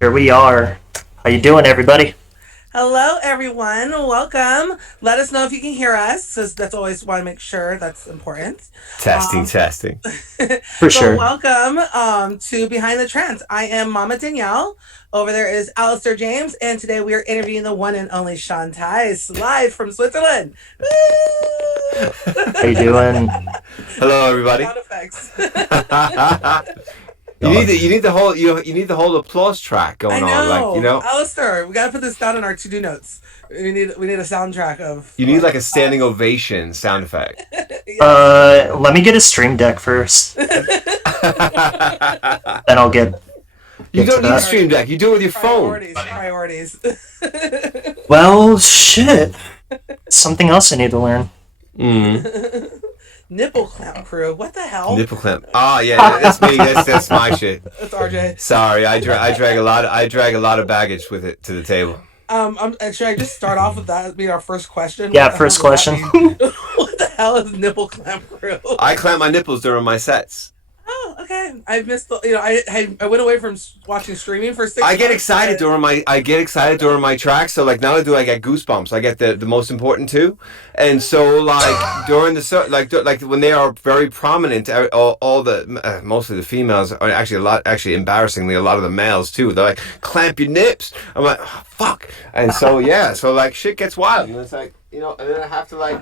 Here we are. How you doing, everybody? Hello, everyone. Welcome. Let us know if you can hear us, because that's always want to make sure that's important. Testing, Um, testing. For but sure. welcome to Behind the Trance. I am Mama Danielle. Over there is Alistair James, and today we are interviewing the one and only Sean Tyas, live from Switzerland. Woo! How you doing? Hello, everybody. Sound effects. God. You need the whole you need the whole applause track I going on, know, Alistair. We gotta put this down in our to-do notes. We need a soundtrack of you need like a standing claps. ovation sound effect. Yes. Let me get a stream deck first. Then I'll You get to don't need a that. stream deck. You do it with your phone. Priorities. Well, shit. Something else I need to learn. Mm. Nipple clamp crew. What the hell? Nipple clamp. Oh yeah, that's me. That's my shit. That's RJ. Sorry, I drag a lot of baggage with it to the table. Should I just start off with that being our first question? What Yeah, the hell first does that question. mean? What the hell is nipple clamp crew? I clamp my nipples during my sets. Oh, okay. I missed the. I went away from watching streaming for 6 I get months. excited during my tracks. So like not only do I get goosebumps, I get the most important too. And so like during the like when they are very prominent, all the mostly the females are actually actually embarrassingly a lot of the males too. They're like clamp your nips. I'm like oh, fuck. And so yeah, so like shit gets wild, and it's like and then I have to like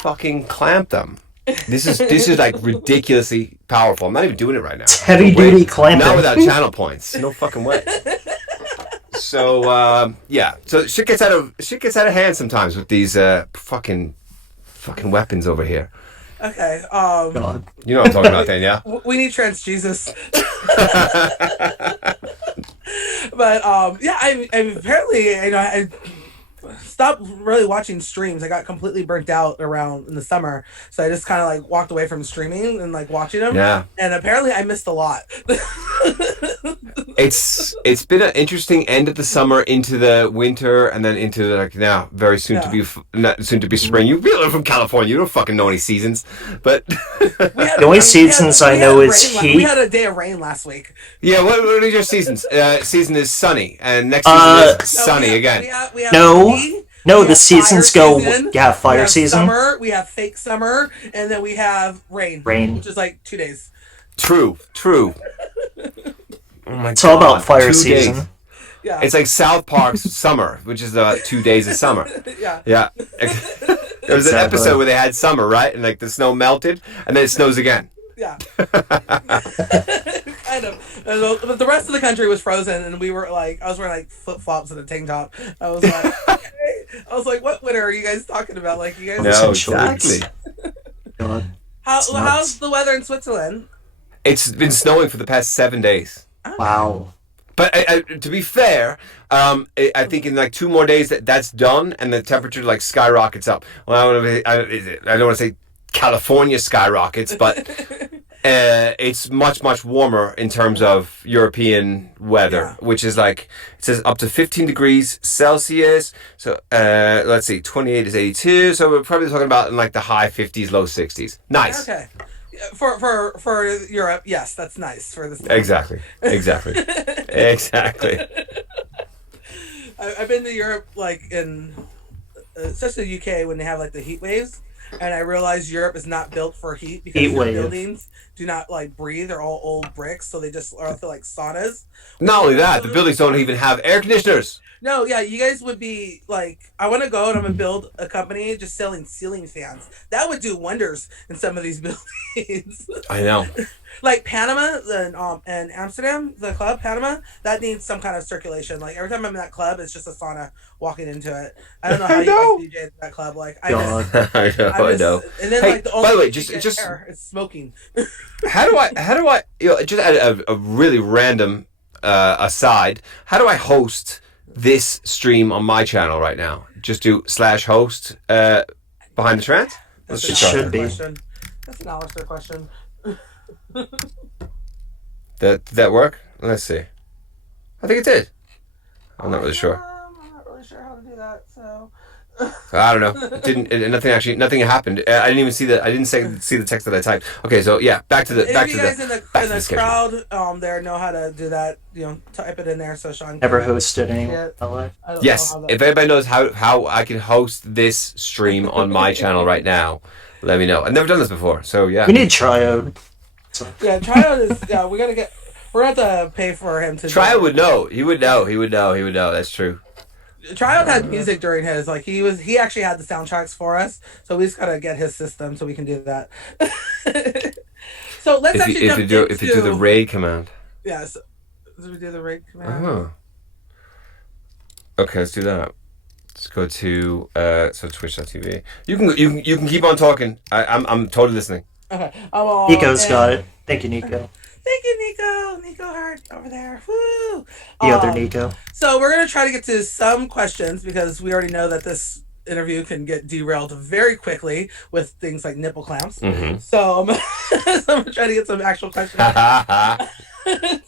fucking clamp them. This is like ridiculously powerful. I'm not even doing it right now. It's heavy No way. duty Not clamping. without channel points. No fucking way. So yeah. So shit gets out of hand sometimes with these fucking weapons over here. Okay. God. You know what I'm talking about, then, yeah. We need trans Jesus. But yeah, I apparently I stopped really watching streams. I got completely burnt out around in the summer, so I just kind of like walked away from streaming and like watching them. Yeah. And apparently, I missed a lot. It's been an interesting end of the summer into the winter and then into like now very soon to Yeah. be not soon to be spring. You really are from California. You don't fucking know any seasons, but The only seasons I know is We heat. had a day of rain last week. yeah. What is your seasons? Season is sunny, and next season Uh, is sunny again. We have no. rainy, No, we the have fire seasons go. season, Yeah, we fire have season. summer, we have fake summer, and then we have rain, Rain. which is like 2 days. True, true. Oh my It's all about God, fire 2 days. season. Yeah. It's like South Park's summer, which is 2 days of summer. Yeah. Yeah. There was an Exactly. episode where they had summer, right? And like the snow melted, and then it snows again. Yeah. Kind of. But the rest of the country was frozen, and we were like, I was wearing like flip flops and a tank top. I was like, okay. I was like, what winter are you guys talking about? Like, you guys. No, shorts. exactly. God. It's nuts. How's the weather in Switzerland? It's been snowing for the past 7 days. Wow. But to be fair, I think in like 2 more days that's done, and the temperature like skyrockets up. Well, I don't want to say California skyrockets, but it's much warmer in terms of European weather, Yeah. which is like it says up to 15 degrees Celsius. So let's see, 28 is 82. So we're probably talking about in like the high 50s, low 60s. Nice. Okay. Yeah, for Europe, yes, that's nice for this. Exactly. Exactly. Exactly. I've been to Europe, like in especially the UK when they have like the heat waves, and I realized Europe is not built for heat because Heat their wave. buildings do not like breathe. They're all old bricks, so they just are feel like saunas. Not only that, the buildings don't even have air conditioners. No, yeah, you guys would be like, I want to go and I'm gonna build a company just selling ceiling fans. That would do wonders in some of these buildings. I know. Like Panama and Amsterdam, the club Panama, that needs some kind of circulation. Like every time I'm in that club, it's just a sauna walking into it. I don't know how I you know. guys DJ at that club. Like God. I know. I know. and then Hey, like the by only the way, thing just you just get air is smoking. how do I just add a really random aside. How do I host this stream on my channel right now? Just do /host behind the trance. That's Let's an just It try should Alistair be. question. That's an Alistair question. that. Did that work? Let's see. I think it did. I'm not really sure. I'm not really sure how to do that. So So I don't know. Nothing happened. I didn't even see the. I didn't see the text that I typed. Okay, so yeah, back to the If you guys in the schedule. crowd there know how to do that, type it in there so Sean Never can hosted any see it. LA. I don't know Yes, how that. if anybody knows how I can host this stream on my channel right now, let me know. I've never done this before, so yeah. We need Triode. So. Yeah, Tryon is. Yeah, we're gonna have to pay for him to. Tryon would know. He would know. He would know. He would know. That's true. Tryon had music during his he actually had the soundtracks for us, so we just gotta get his system so we can do that. So let's actually jump into if you do the raid command. Yes, do we do the raid command? Oh. Okay, let's do that. Let's go to twitch.tv. You can keep on talking. I'm totally listening. Okay. Nico's got it. Thank you, Nico. Thank you, Nico. Nico Hart over there. Woo! The other Nico. So we're gonna try to get to some questions because we already know that this interview can get derailed very quickly with things like nipple clamps. Mm-hmm. So, so I'm gonna try to get some actual questions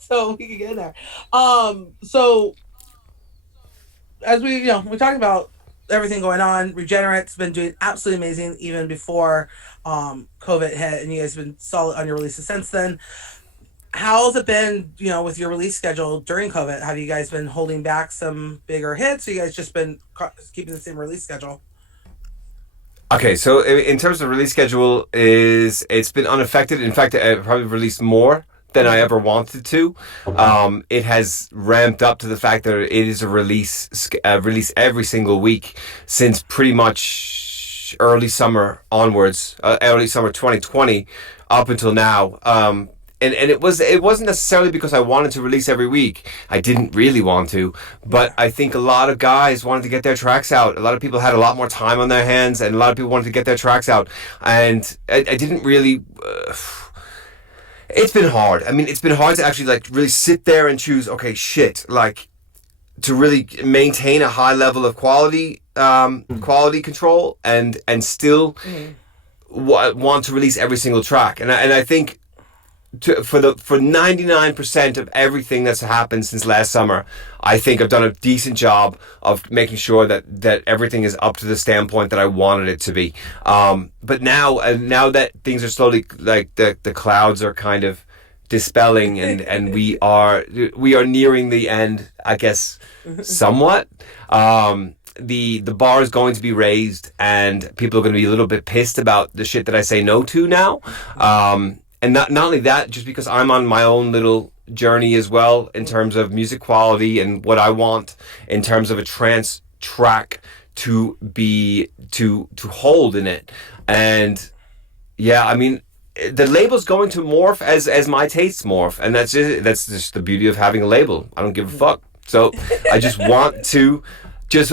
so we can get in there. So as we talking about everything going on, Regenerate's been doing absolutely amazing even before COVID hit, and you guys have been solid on your releases since then. How's it been, with your release schedule during COVID? Have you guys been holding back some bigger hits? Or you guys just been keeping the same release schedule? Okay, so in terms of release schedule, it's been unaffected. In fact, I probably released more than I ever wanted to. It has ramped up to the fact that it is a release every single week since pretty much early summer onwards, early summer 2020 up until now. And it wasn't necessarily because I wanted to release every week. I didn't really want to, but I think a lot of guys wanted to get their tracks out. A lot of people had a lot more time on their hands, and a lot of people wanted to get their tracks out. And I didn't really. It's been hard. I mean, it's been hard to actually really sit there and choose. Okay, shit, to really maintain a high level of quality control and still want to release every single track. And I think. For 99% of everything that's happened since last summer, I think I've done a decent job of making sure that everything is up to the standpoint that I wanted it to be. But now that things are slowly the clouds are kind of dispelling and we are nearing the end, I guess, somewhat. The bar is going to be raised, and people are going to be a little bit pissed about the shit that I say no to now. And not only that, just because I'm on my own little journey as well in terms of music quality and what I want in terms of a trance track to hold in it. And yeah, I mean, the label's going to morph as my tastes morph, and that's just the beauty of having a label. I don't give a fuck. So I just want to.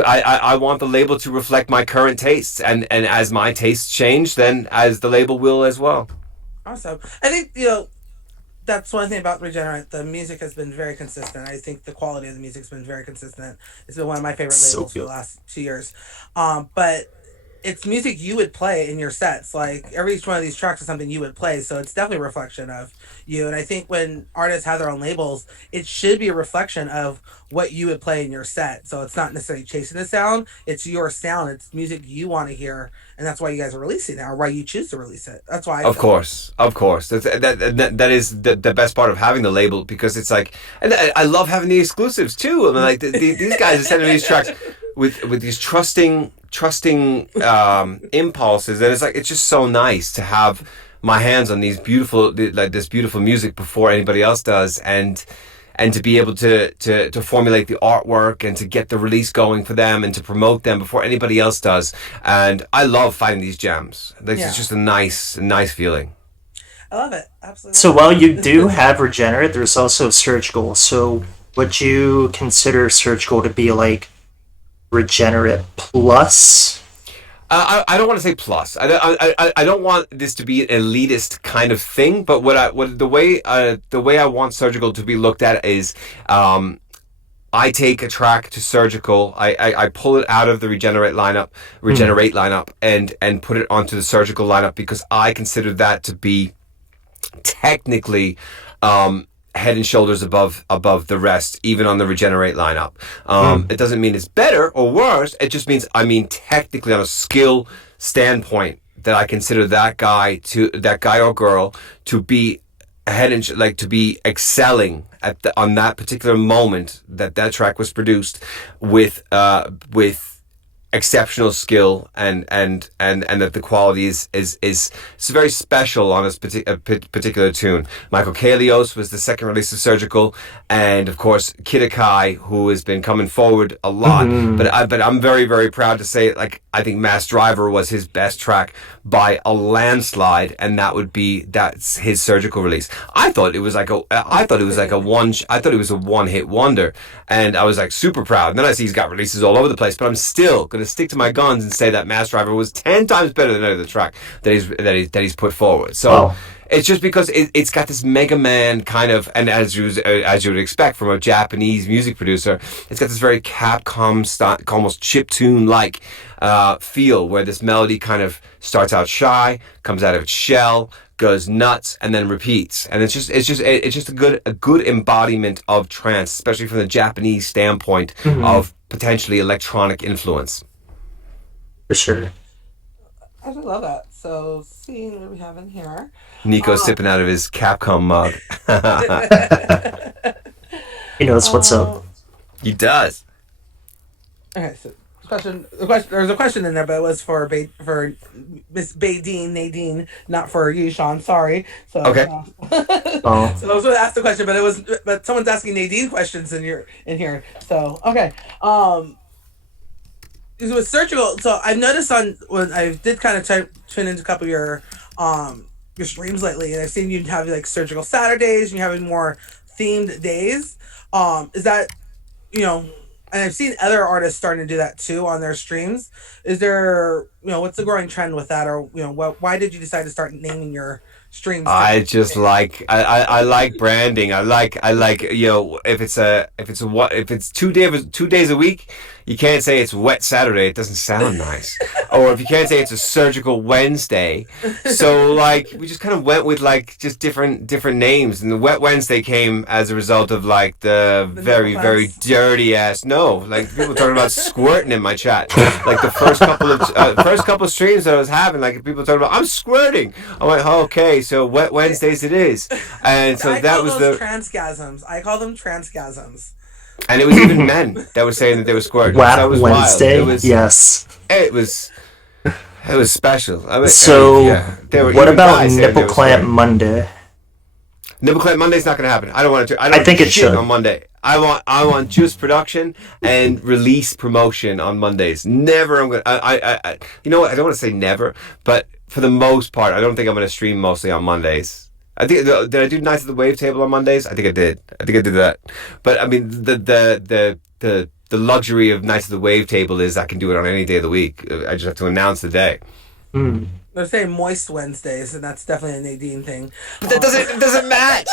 I want the label to reflect my current tastes, and as my tastes change, then as the label will as well. Awesome. I think, that's one thing about Regenerate. The music has been very consistent. I think the quality of the music's been very consistent. It's been one of my favorite labels for the last 2 years. But it's music you would play in your sets. Like, every each one of these tracks is something you would play, so it's definitely a reflection of you. And I think when artists have their own labels, it should be a reflection of what you would play in your set. So it's not necessarily chasing the sound, it's your sound, it's music you want to hear, and that's why you guys are releasing it, or why you choose to release it. That's why Of course. That is the best part of having the label, because it's like, and I love having the exclusives too. I mean, like these guys are sending me these tracks with these trusting impulses, and it's just so nice to have my hands on these this beautiful music before anybody else does, and to be able to formulate the artwork and to get the release going for them and to promote them before anybody else does. And I love finding these gems. It's just a nice feeling. I love it. Absolutely. So while you do have Regenerate, there's also Surgical. So would you consider Surgical to be like Regenerate plus? I don't want to say plus. I don't want this to be an elitist kind of thing. But the way I want Surgical to be looked at is, I take a track to Surgical. I pull it out of the Regenerate lineup, and put it onto the Surgical lineup, because I consider that to be technically head and shoulders above the rest, even on the Regenerate lineup. It doesn't mean it's better or worse. It just means, technically on a skill standpoint, that I consider that guy or girl to be to be excelling on that particular moment that track was produced with exceptional skill, and that the quality is very special on this particular tune. Michael Kalios was the second release of Surgical, and of course Kid Akai, who has been coming forward a lot. But I'm very, very proud to say, like, I think Mass Driver was his best track by a landslide, and that's his Surgical release. I thought it was a one hit wonder, and I was like super proud. And then I see he's got releases all over the place, but I'm still gonna stick to my guns and say that Mass Driver was 10 times better than any other track that he's put forward. So wow. It's just because it's got this Mega Man kind of, and as you would expect from a Japanese music producer, it's got this very Capcom style, almost chiptune like feel, where this melody kind of starts out shy, comes out of its shell, goes nuts, and then repeats. And it's just a good embodiment of trance, especially from the Japanese standpoint of potentially electronic influence. For sure. I just love that. So, seeing what we have in here. Nico's sipping out of his Capcom mug. He knows what's up. He does. Okay, so there's a question in there, but it was for Miss Nadine, not for you, Sean. Sorry. So, okay. So I was going to ask the question, but someone's asking Nadine questions in here. So okay. It was Surgical. So I've noticed when I did kind of tune into a couple of your streams lately, and I've seen you have like Surgical Saturdays, and you're having more themed days. Is that, and I've seen other artists starting to do that too on their streams. Is there, what's the growing trend with that, or why did you decide to start naming your streams? I just like I like branding. I like if it's 2 days a week, you can't say it's Wet Saturday. It doesn't sound nice. Or if you can't say it's a Surgical Wednesday. So like we just kind of went with like just different names, and the Wet Wednesday came as a result of like the very, very dirty ass. No, like people talking about squirting in my chat. Like the first couple of streams that I was having, like people talking about I'm squirting. I went, oh, okay, so Wet Wednesdays it is, and so that was the transgasms. I call them transgasms. And it was even men that were saying that they were squirting. Wow, that was Wednesday. Wild. Yes. It was special. What about Nipple Clamp Monday? Nipple Clamp Monday's not going to happen. I don't want to. I think it should on Monday. I want just production and release promotion on Mondays. Never. I'm going. I you know what? I don't want to say never, but for the most part, I don't think I'm going to stream mostly on Mondays. I think did I do Nights at the Wavetable on Mondays? I think I did. I did that. But I mean the luxury of Nights at the Wavetable is I can do it on any day of the week. I just have to announce the day. They're saying Moist Wednesdays, and that's definitely a Nadine thing. But that doesn't match.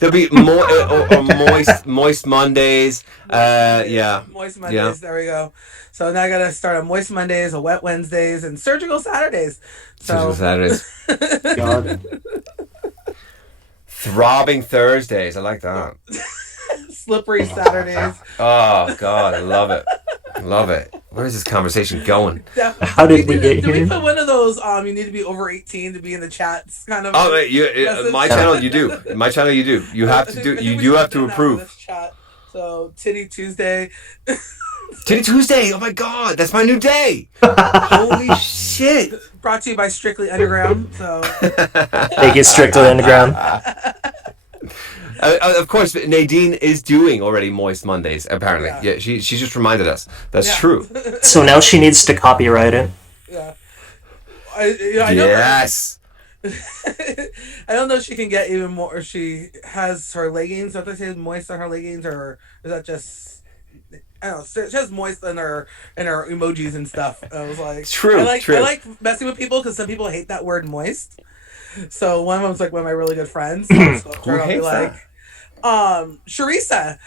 There'll be more or moist Mondays. Yeah. Moist Mondays. Yeah. There we go. So now I gotta start on Moist Mondays, a Wet Wednesdays, and Surgical Saturdays. Surgical Saturdays. God. Throbbing Thursdays. I like that. Slippery Saturdays. Oh God, I love it. Love it. Where is this conversation going? How did we get here? Do we put one of those? You need to be over 18 to be in the chats. Kind of. Oh, my channel, you do. My channel, you do. You have to do. You do have to approve. Chat. So Titty Tuesday. Titty Tuesday. Oh my God, that's my new day. Holy shit. Brought to you by Strictly Underground. So. Thank you, Strictly Underground. Of course, Nadine is doing already Moist Mondays, apparently. Yeah, she just reminded us. That's true. So now she needs to copyright it. Yeah. Yes. I don't know if she can get even more. If she has her leggings. What they say, moist on her leggings, or is that just? I don't know. She has moist in her emojis and stuff. I was like, true. I like messing with people because some people hate that word moist. So one of them's like one of my really good friends. So Who hates that? Sharissa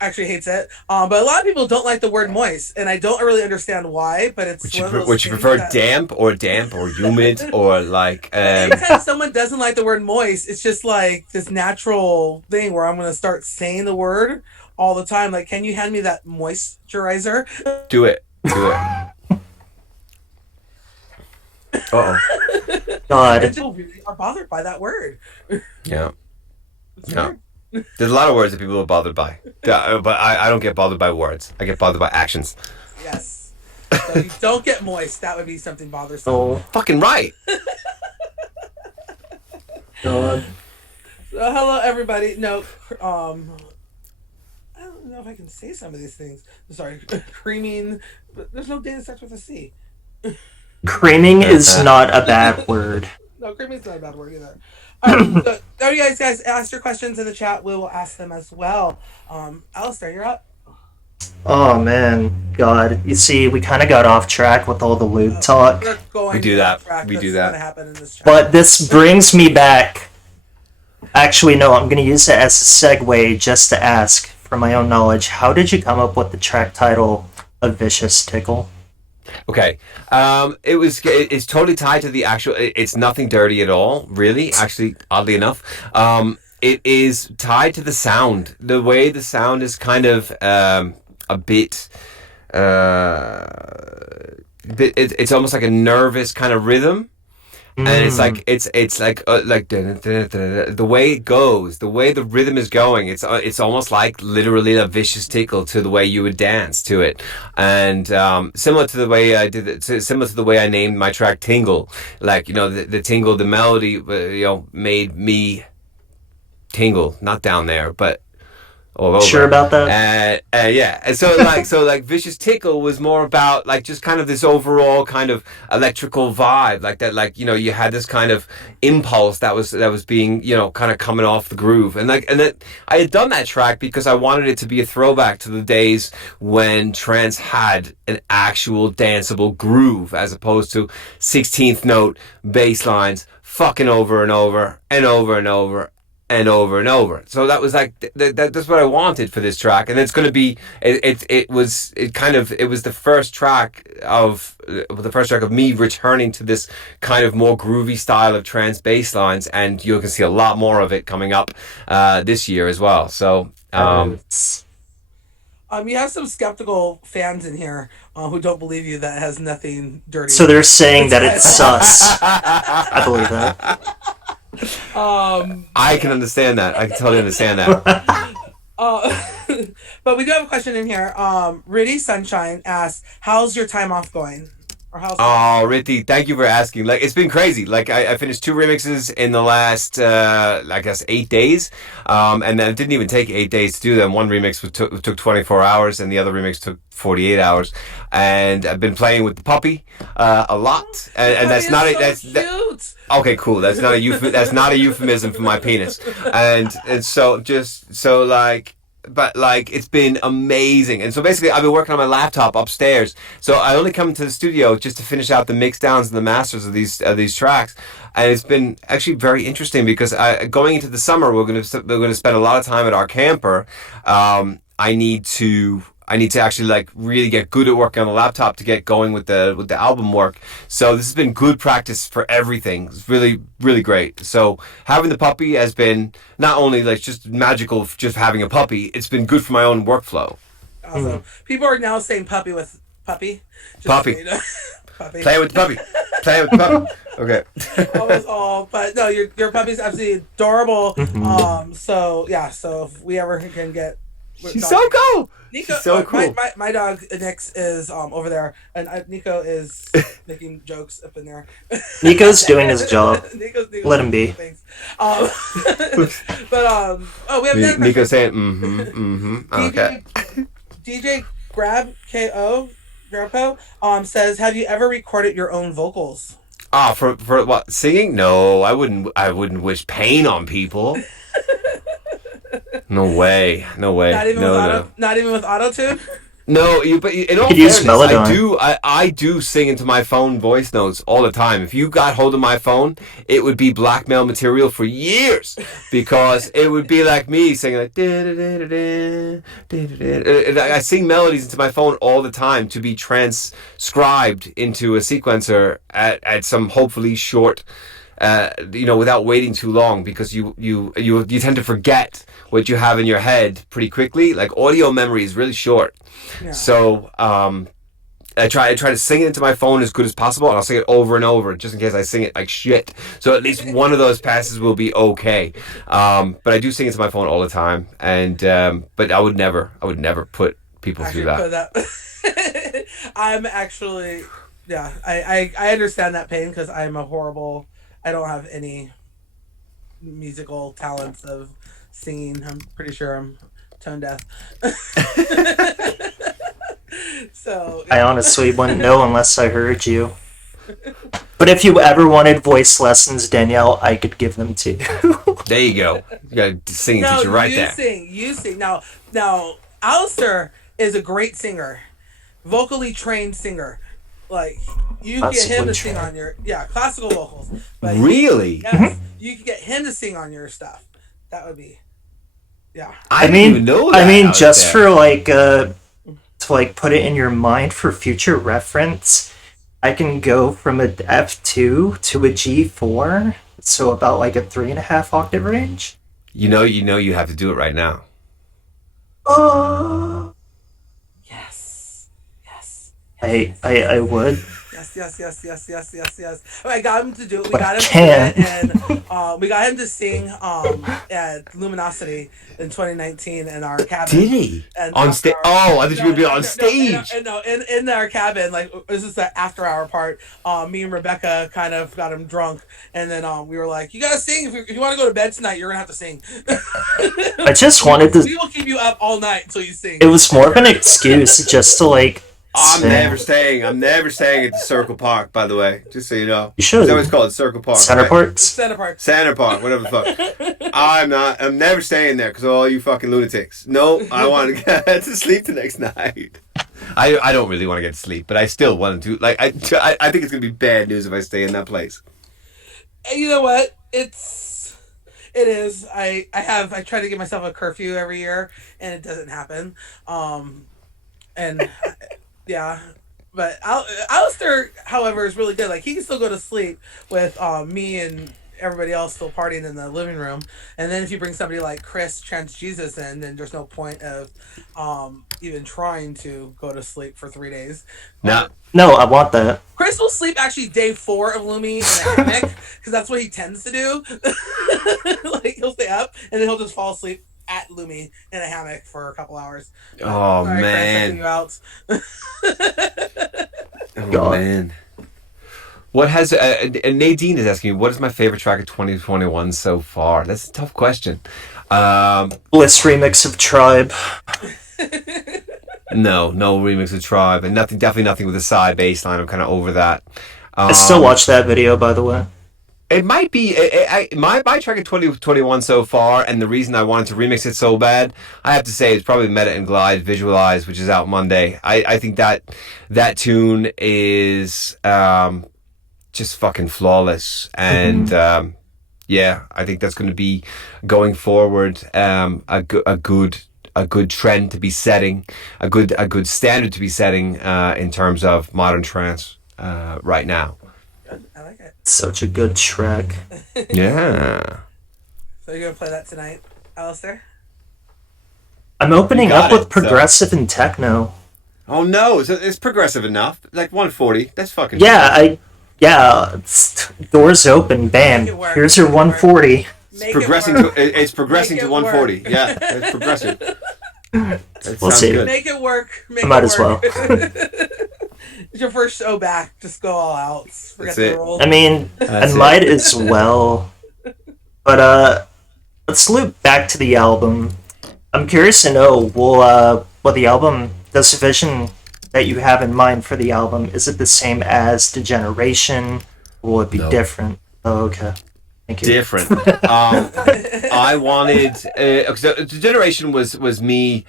actually hates it. But a lot of people don't like the word moist, and I don't really understand why. But it's one of those Would you things prefer that damp or humid or like anytime someone doesn't like the word moist, it's just like this natural thing where I'm gonna start saying the word all the time. Like, can you hand me that moisturizer? do it. Do it. Uh-oh. And God. people really are bothered by that word. Yeah. It's Yeah. weird. There's a lot of words that people are bothered by. Yeah, but I don't get bothered by words. I get bothered by actions. Yes. So you don't get moist. That would be something bothersome. Oh, Fucking right. God. So, hello, everybody. No, I don't know if I can say some of these things. Sorry, creaming. But there's no data starts with a C. Creaming is not a bad word. No, creaming's not a bad word either. All right, so, oh, you guys ask your questions in the chat. We will ask them as well. Alistair, you're up. Oh man, God. You see, we kind of got off track with all the loot talk. We're going We do to that. track. We That's do that. Gonna happen in this chat. But this brings me back. Actually, no, I'm going to use it as a segue just to ask, for my own knowledge, how did you come up with the track title of Vicious Tickle? Okay. It's totally tied to the actual. It's nothing dirty at all, really. Actually, oddly enough, it is tied to the sound. The way the sound is kind of a bit. It's almost like a nervous kind of rhythm. And it's like the way it goes, the way the rhythm is going. It's almost like literally a vicious tickle to the way you would dance to it, and similar to the way I did it, similar to the way I named my track "Tingle." Like the tingle, the melody, made me tingle, not down there, but all over. Sure about that? Yeah. And so like Vicious Tickle was more about like just kind of this overall kind of electrical vibe, like that, like you had this kind of impulse that was being kind of coming off the groove, and that I had done that track because I wanted it to be a throwback to the days when trance had an actual danceable groove as opposed to 16th note bass lines fucking over and over and over and over and over and over. So that was like that's what I wanted for this track, and it's going to be it was the first track of me returning to this kind of more groovy style of trance bass lines, and you can see a lot more of it coming up this year as well. So You have some skeptical fans in here who don't believe you that it has nothing dirty. So they're saying that it's sus. I believe that. I can understand that. I can totally understand that. But we do have a question in here. Riddy Sunshine asks, "How's your time off going?" Or how's Oh, Ritti, thank you for asking. Like, it's been crazy. Like, I finished 2 remixes in the last, I guess, 8 days. And then it didn't even take 8 days to do them. One remix took 24 hours, and the other remix took 48 hours. And I've been playing with the puppy a lot. And that's not so that's cute. okay, cool. That's not a that's not a euphemism for my penis. And so like. But like it's been amazing, and so basically I've been working on my laptop upstairs. So I only come to the studio just to finish out the mix downs and the masters of these tracks, and it's been actually very interesting because going into the summer we're going to spend a lot of time at our camper. I need to actually like really get good at working on the laptop to get going with the album work. So this has been good practice for everything. It's really, really great. So having the puppy has been not only like just magical, just having a puppy, it's been good for my own workflow. Awesome. People are now saying puppy with puppy. Just Puppy. so you know. Puppy. Play with the puppy. Play with the puppy. Okay. Almost all, but no, your puppy's absolutely adorable. So yeah, so if we ever can get, She's so cool. Nico, She's so cool. my dog Nix is over there, and Nico is making jokes up in there. Nico's doing his job. Nico's Let him be. Thanks. But we have another Nico question. saying okay. DJ Grab KO Grabpo says, "Have you ever recorded your own vocals?" Ah, for what, singing? No, I wouldn't wish pain on people. No way. Not even with auto-tune? No, but in all could use fairness, Melodyne. I do sing into my phone voice notes all the time. If you got hold of my phone, it would be blackmail material for years because it would be like me singing like and I sing melodies into my phone all the time to be transcribed into a sequencer at some hopefully short without waiting too long because you tend to forget what you have in your head pretty quickly. Like audio memory is really short. Yeah. So I try to sing it into my phone as good as possible, and I'll sing it over and over just in case I sing it like shit. So at least one of those passes will be okay. But I do sing it to my phone all the time, and but I would never put people through that. I'm actually, yeah, I understand that pain because I'm a horrible. I don't have any musical talents of singing. I'm pretty sure I'm tone deaf. So I honestly wouldn't know unless I heard you. But if you ever wanted voice lessons, Danielle, I could give them to you. There you go. You got a singing teacher right there. You sing. Now, Alistair is a great singer, vocally trained singer. Like you can get him to sing on your classical vocals. But really? Yes, you can get him to sing on your stuff. That would be, yeah. I didn't even know that. I mean, just for like to like put it in your mind for future reference, I can go from a F2 to a G4, so about like a 3.5 octave range. You know, you have to do it right now. Oh, Yes. I would. Yes. I got him to do it. We But got I him can't. to do it, and we got him to sing at Luminosity in 2019 in our cabin. Did he? And On stage? Oh, I thought you would be on stage. No, in our cabin, like this is the after hour part. Me and Rebecca kind of got him drunk, and then we were like, "You gotta sing. If you want to go to bed tonight, you're gonna have to sing." I just wanted to. We will keep you up all night until you sing. It was more of an excuse just to like. I'm never staying at the Circle Park, by the way. Just so you know. You should. It's always called Circle Park. Center right? Parks? Center Park. Center Park, whatever the fuck. I'm never staying there because of all you fucking lunatics. No, I want to get to sleep the next night. I don't really want to get to sleep, but I still want to. Like, I think it's going to be bad news if I stay in that place. You know what? It is. I try to give myself a curfew every year, and it doesn't happen. And yeah, but Alistair, however, is really good. Like he can still go to sleep with me and everybody else still partying in the living room. And then if you bring somebody like Chris Trance Jesus in, then there's no point of even trying to go to sleep for 3 days. No, I want that. Chris will sleep actually day 4 of Lumi in a hammock because that's what he tends to do. Like he'll stay up and then he'll just fall asleep at Lumi in a hammock for a couple hours. Oh, Sorry, man. Chris, I threw you out. Oh man. What has Nadine is asking me, what is my favorite track of 2021 so far? That's a tough question. Bliss remix of Tribe. No remix of Tribe, and definitely nothing with a side bass line. I'm kind of over that. I still watch that video, by the way. It might be my track of 2021 so far, and the reason I wanted to remix it so bad, I have to say, it's probably Meta and Glide Visualize, which is out Monday. I think that tune is just fucking flawless, and yeah, I think that's going to be going forward a good trend to be setting, a good standard to be setting in terms of modern trance right now. I like it. Such a good track. Yeah. So you're gonna play that tonight, Alistair? I'm opening up with progressive and techno. Oh no, it's progressive enough. Like 140. That's fucking. Yeah, it's doors open. Bam. Here's your 140. It's progressing to 140. Work. Yeah, it's progressive. We'll see. Good. Make it work. Might as well. It's your first show back. Just go all out. Forget the rules. I mean, I might as well. But let's loop back to the album. I'm curious to know, will the album, this vision that you have in mind for the album, is it the same as Degeneration? Or will it be different? Oh, okay. Thank you. Different. I wanted Degeneration was me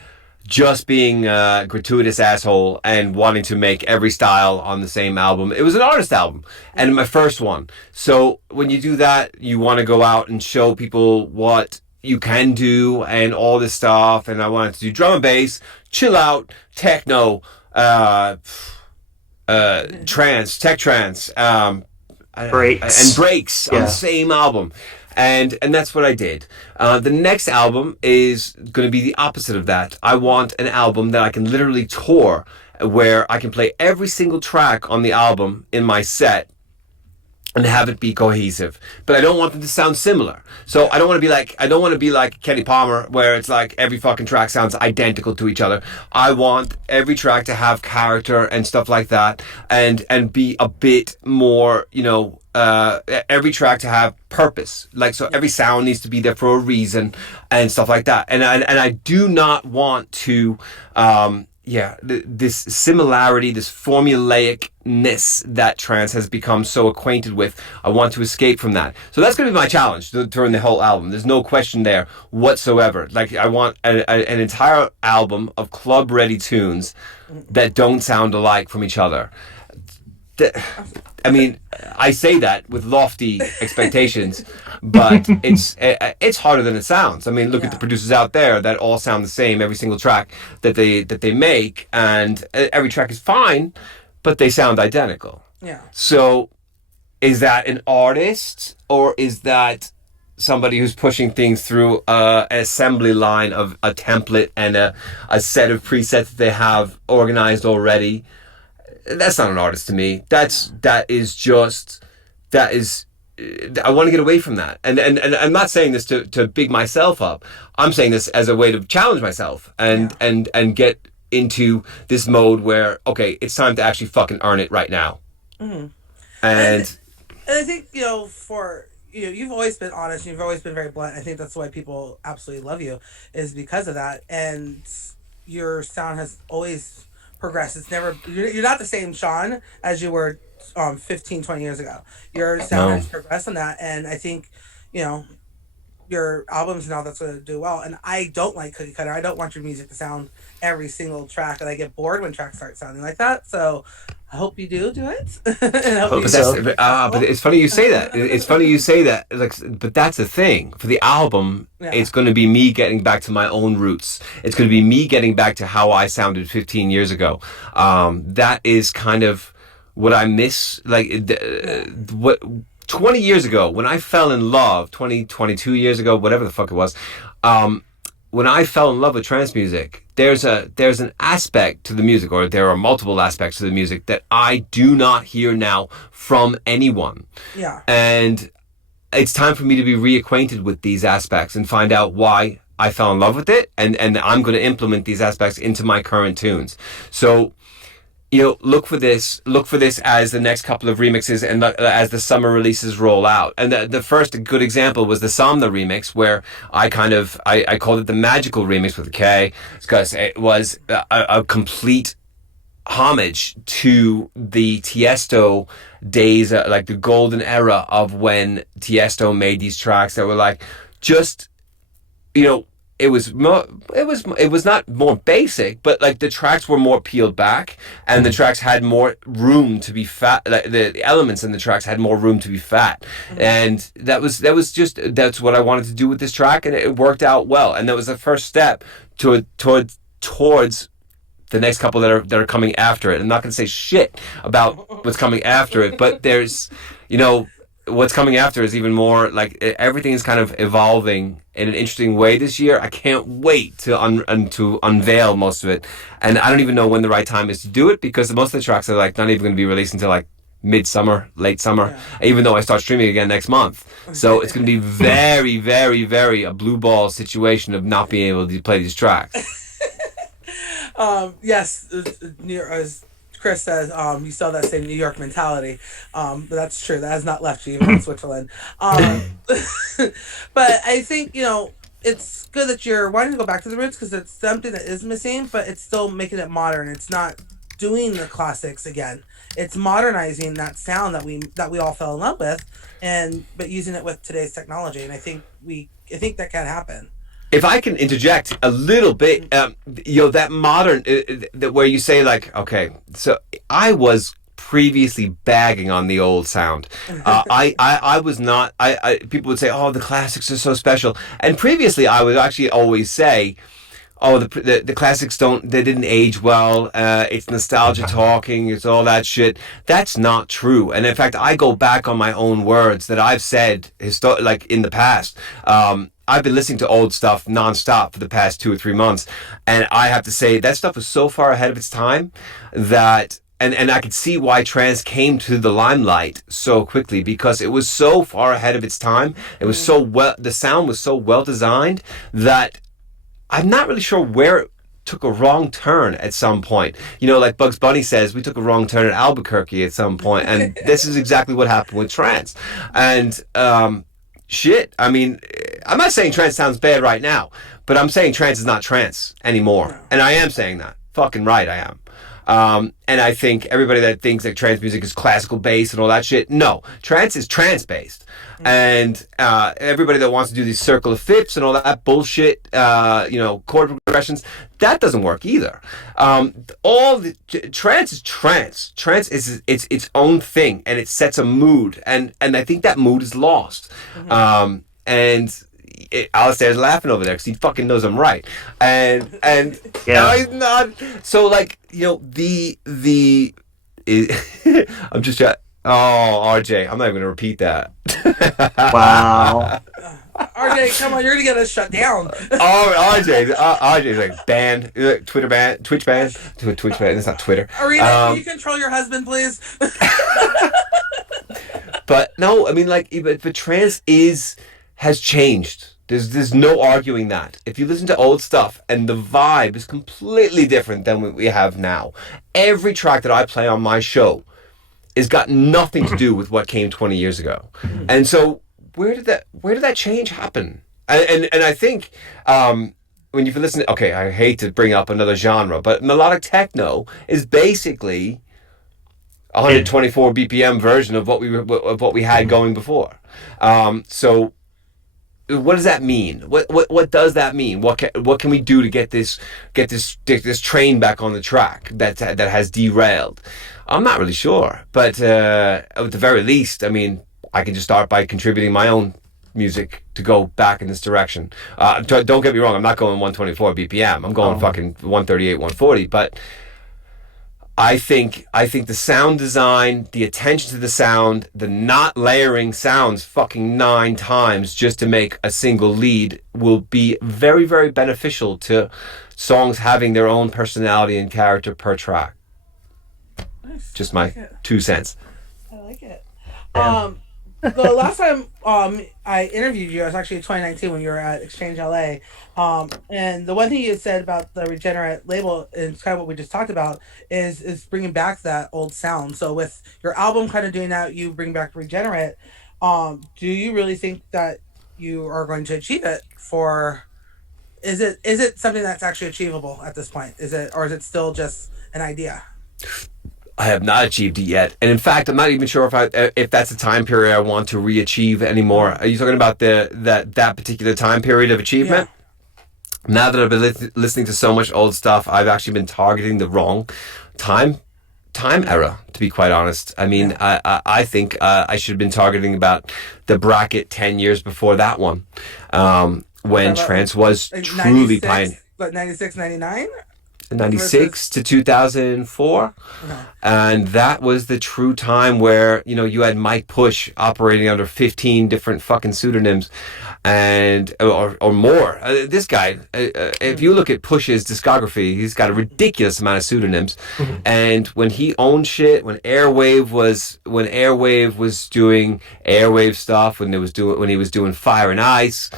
just being a gratuitous asshole and wanting to make every style on the same album. It was an artist album and my first one. So when you do that, you want to go out and show people what you can do and all this stuff. And I wanted to do drum and bass, chill out, techno, trance, tech trance, Breaks. and breaks on the same album. And that's what I did. The next album is going to be the opposite of that. I want an album that I can literally tour, where I can play every single track on the album in my set and have it be cohesive. But I don't want them to sound similar. So I don't want to be like Kenny Palmer, where it's like every fucking track sounds identical to each other. I want every track to have character and stuff like that, and be a bit more, every track to have purpose. Like, so every sound needs to be there for a reason and stuff like that. And I do not want to, this similarity, this formulaicness that trance has become so acquainted with. I want to escape from that. So that's going to be my challenge during the whole album. There's no question there whatsoever. Like, I want an entire album of club-ready tunes that don't sound alike from each other. I mean, I say that with lofty expectations, but it's harder than it sounds. I mean, look at the producers out there that all sound the same every single track that they make, and every track is fine, but they sound identical. Yeah. So, is that an artist, or is that somebody who's pushing things through an assembly line of a template and a set of presets that they have organized already? That's not an artist to me. I want to get away from that. And I'm not saying this to big myself up. I'm saying this as a way to challenge myself and get into this mode where, okay, it's time to actually fucking earn it right now. Mm-hmm. And I think, you've always been honest, you've always been very blunt. I think that's why people absolutely love you, is because of that. And your sound has always progress. It's never, you're not the same Sean as you were 15, 20 years ago. Your sound has progressed on that, and I think, your albums now, that's going to do well. And I don't like cookie cutter. I don't want your music to sound every single track, and I get bored when tracks start sounding like that. So I hope you do it. But it's funny you say that. It's funny you say that. Like, but that's the thing. For the album, it's going to be me getting back to my own roots. It's going to be me getting back to how I sounded 15 years ago. That is kind of what I miss. Like, what 20 years ago, when I fell in love, 22 years ago, whatever the fuck it was, when I fell in love with trance music, there's an aspect to the music, or there are multiple aspects to the music that I do not hear now from anyone. Yeah. And it's time for me to be reacquainted with these aspects and find out why I fell in love with it, and I'm going to implement these aspects into my current tunes. So, look for this as the next couple of remixes and as the summer releases roll out. And the first good example was the Somna remix, where I called it the Magical remix with a K, because it was a complete homage to the Tiesto days, like the golden era of when Tiesto made these tracks that were like, just, it was not more basic, but like the tracks were more peeled back, and the tracks had more room to be fat. Like the elements in the tracks had more room to be fat, and that's what I wanted to do with this track, and it worked out well. And that was the first step towards the next couple that are coming after it. I'm not going to say shit about what's coming after it, but there's, what's coming after is even more, like, everything is kind of evolving in an interesting way this year. I can't wait to unveil most of it, and I don't even know when the right time is to do it, because most of the tracks are like not even going to be released until like midsummer, late summer, even though I start streaming again next month. So it's going to be very, very, very a blue ball situation of not being able to play these tracks. Yes, as Chris says, you still have that same New York mentality, but that's true. That has not left you even in Switzerland. But I think, it's good that you're wanting to go back to the roots, because it's something that is missing, but it's still making it modern. It's not doing the classics again. It's modernizing that sound that we all fell in love with, but using it with today's technology. And I think that can happen. if I can interject a little bit, that modern, that where you say like, okay, so I was previously bagging on the old sound. I was not. People would say, oh, the classics are so special, and previously I would actually always say, oh, the classics they didn't age well. It's nostalgia talking. It's all that shit. That's not true. And in fact, I go back on my own words that I've said like in the past. I've been listening to old stuff nonstop for the past 2 or 3 months, and I have to say that stuff was so far ahead of its time that. And I could see why trance came to the limelight so quickly, because it was so far ahead of its time. It was the sound was so well designed that I'm not really sure where it took a wrong turn at some point. Like Bugs Bunny says, we took a wrong turn at Albuquerque at some point, and this is exactly what happened with trance. And shit, I mean, I'm not saying trance sounds bad right now, but I'm saying trance is not trance anymore, and I am saying that. Fucking right, I am. And I think everybody that thinks that trance music is classical based and all that shit, no, trance is trance based. And everybody that wants to do these circle of fifths and all that bullshit, chord progressions, that doesn't work either. Trance is trance. Trance is its own thing, and it sets a mood, and I think that mood is lost. And Alistair's laughing over there because he fucking knows I'm right, and Yeah. no, he's not. So like I'm just RJ, I'm not even gonna repeat that. Wow. RJ, come on, you're gonna get us shut down. RJ's like banned, Twitch ban. It's not Twitter. Arena, can you control your husband, please? But no, I mean, like, but trance has changed. There's no arguing that. If you listen to old stuff, and the vibe is completely different than what we have now. Every track that I play on my show has got nothing to do with what came 20 years ago. And so where did that change happen? And I think when you listen, okay, I hate to bring up another genre, but melodic techno is basically 124 BPM version of what we had going before. So what does that mean? What does that mean? What can we do to get this train back on the track that has derailed? I'm not really sure, but at the very least, I mean, I can just start by contributing my own music to go back in this direction. Don't get me wrong, I'm not going 124 BPM. I'm going fucking 138, 140, but I think the sound design, the attention to the sound, the not layering sounds fucking 9 times just to make a single lead will be very, very beneficial to songs having their own personality and character per track. Nice. Just my 2 cents. I like it. Yeah. The last time I interviewed you, it was actually 2019 when you were at Exchange LA. And the one thing you said about the Regenerate label, and it's kind of what we just talked about, is bringing back that old sound. So with your album kind of doing that, you bring back Regenerate. Do you really think that you are going to achieve it? Is it something that's actually achievable at this point? Is it still just an idea? I have not achieved it yet, and in fact, I'm not even sure if that's a time period I want to re-achieve anymore. Are you talking about that particular time period of achievement? Yeah. Now that I've been listening to so much old stuff, I've actually been targeting the wrong time era. To be quite honest, I mean, I think I should have been targeting about the bracket 10 years before that one, when trance was like truly pioneering. But 96, 99? 96 to 2004, and that was the true time where you had Mike Push operating under 15 different fucking pseudonyms, and or more. This guy, if you look at Push's discography, he's got a ridiculous amount of pseudonyms. And when he owned shit, when Airwave was doing Airwave stuff, when he was doing Fire and Ice,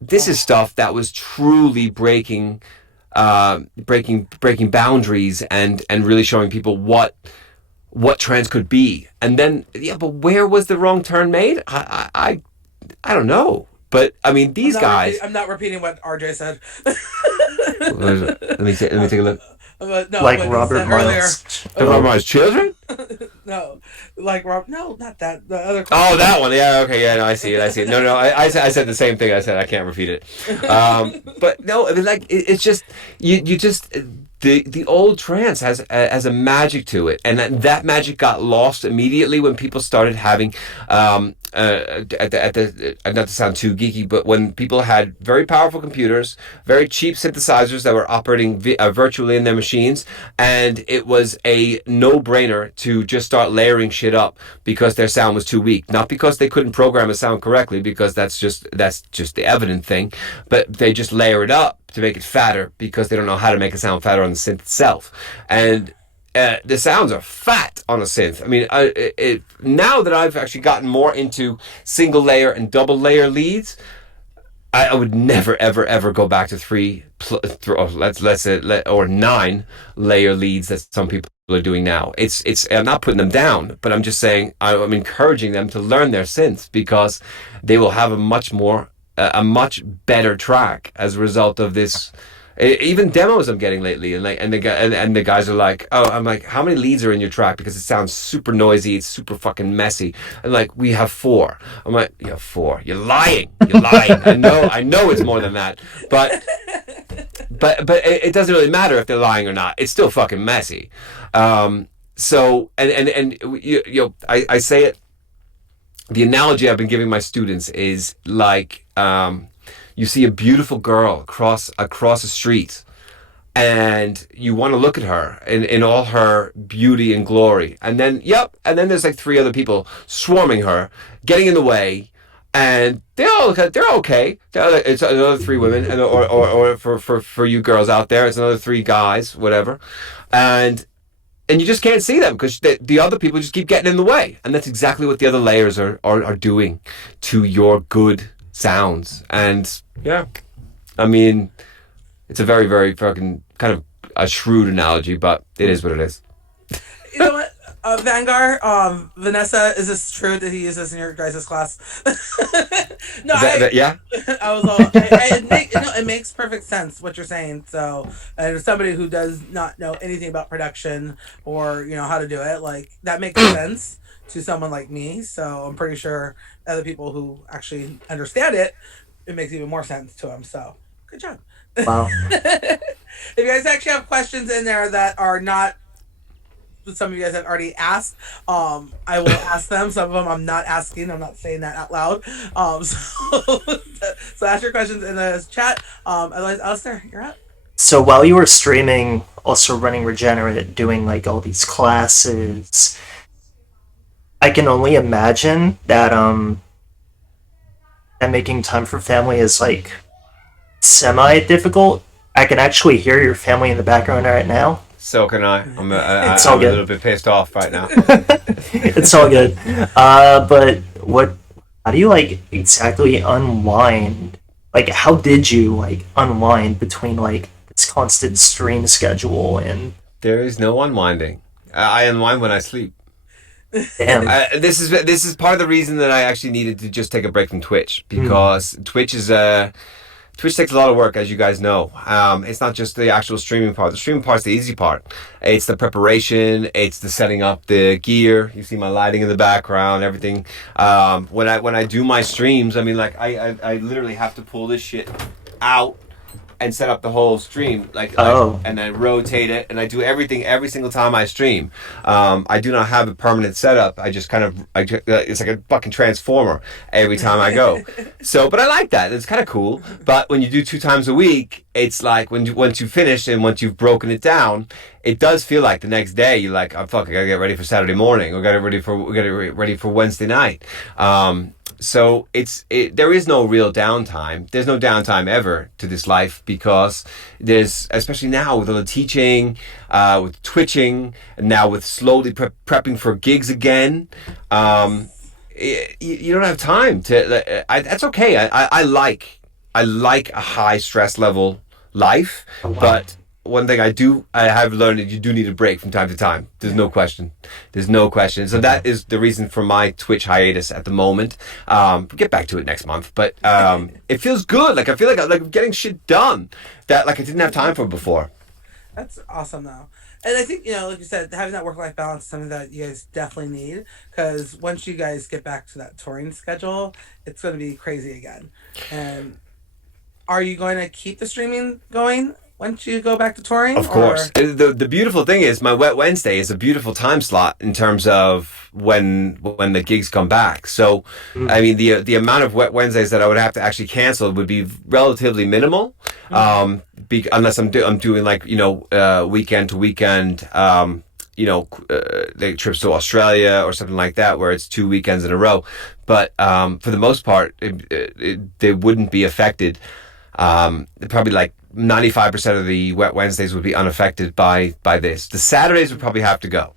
this is stuff that was truly breaking boundaries and really showing people what trance could be. And then but where was the wrong turn made? I don't know. But I mean, these guys. I'm not repeating what RJ said. Let me take a look. But no, Like what he Robert said earlier. Miles. Robert Miles' children? No, like Rob. No, not that. The other Oh, question. that one. Yeah. Okay. Yeah. No, I see it. I see it. No, no. I said the same thing. I said I can't repeat it. But no, I mean, like it's just you just the old trance has a magic to it, and that magic got lost immediately when people started having not to sound too geeky, but when people had very powerful computers, very cheap synthesizers that were operating virtually in their machines, and it was a no-brainer to just start layering shit up because their sound was too weak. Not because they couldn't program a sound correctly, because that's just the evident thing, but they just layer it up to make it fatter because they don't know how to make a sound fatter on the synth itself. And the sounds are fat on a synth. I mean, now that I've actually gotten more into single layer and double layer leads, I would never ever ever go back to let's say or 9 layer leads that some people are doing now. It's I'm not putting them down, but I'm just saying I'm encouraging them to learn their synths because they will have a much better track as a result of this. Even demos I'm getting lately, and the guys are like, oh, I'm like, how many leads are in your track? Because it sounds super noisy, it's super fucking messy. And like, we have 4. I'm like, you have 4. You're lying. You're lying. I know it's more than that, but it doesn't really matter if they're lying or not. It's still fucking messy. So I say it. The analogy I've been giving my students is like. You see a beautiful girl across a street, and you want to look at her in all her beauty and glory, and then there's like 3 other people swarming her, getting in the way, and they're okay. It's another 3 women, and or for you girls out there, it's another 3 guys, whatever, and you just can't see them because the other people just keep getting in the way, and that's exactly what the other layers are doing to your good sounds. And yeah, I mean, it's a very very fucking kind of a shrewd analogy, but it is what it is. You know what? Vanguard, Vanessa, is this true that he uses in your guys' class? No, Yeah. I was all. It makes perfect sense what you're saying. So, and as somebody who does not know anything about production or how to do it, like that makes sense to someone like me. So I'm pretty sure other people who actually understand it, it makes even more sense to them. So good job. Wow. If you guys actually have questions in there that are not some of you guys have already asked, I will ask them. Some of them I'm not asking. I'm not saying that out loud. So ask your questions in the chat. Otherwise, Alistair, you're up. So while you were streaming, also running Regenerate, doing like all these classes, I can only imagine that making time for family is like semi difficult. I can actually hear your family in the background right now. So can I. I'm a all good. little bit pissed off right now. It's all good. But how do you like exactly unwind? Like, how did you like unwind between like this constant stream schedule and? There is no unwinding. I unwind when I sleep. Damn. This is part of the reason that I actually needed to just take a break from Twitch, because Twitch takes a lot of work, as you guys know. It's not just the actual streaming part. The streaming part's the easy part. It's the preparation. It's the setting up the gear. You see my lighting in the background, everything. When I do my streams, I mean, like I literally have to pull this shit out and set up the whole stream, and then rotate it, and I do everything every single time I stream. I do not have a permanent setup. I just it's like a fucking transformer every time I go. So, but I like that. It's kind of cool. But when you do 2 times a week, it's like once you finish and once you've broken it down, it does feel like the next day you're like, oh fuck, I gotta get ready for Saturday morning. We gotta get ready for Wednesday night. So there is no real downtime. There's no downtime ever to this life, because there's, especially now with all the teaching, with twitching, and now with slowly prepping for gigs again. You don't have time to. That's okay. I like a high stress level life, but one thing I have learned that you do need a break from time to time. There's no question. So that is the reason for my Twitch hiatus at the moment. We'll get back to it next month, but it feels good. Like I feel like I'm getting shit done that like I didn't have time for before. That's awesome, though. And I think, like you said, having that work-life balance is something that you guys definitely need, because once you guys get back to that touring schedule, it's going to be crazy again. And are you going to keep the streaming going once you go back to touring? Of course. Or The beautiful thing is my Wet Wednesday is a beautiful time slot in terms of when the gigs come back. So, I mean, the amount of Wet Wednesdays that I would have to actually cancel would be relatively minimal, unless I'm doing like weekend to weekend. Like trips to Australia or something like that, where it's 2 weekends in a row. But for the most part, they wouldn't be affected. Probably like 95% of the Wet Wednesdays would be unaffected by this. The Saturdays would probably have to go.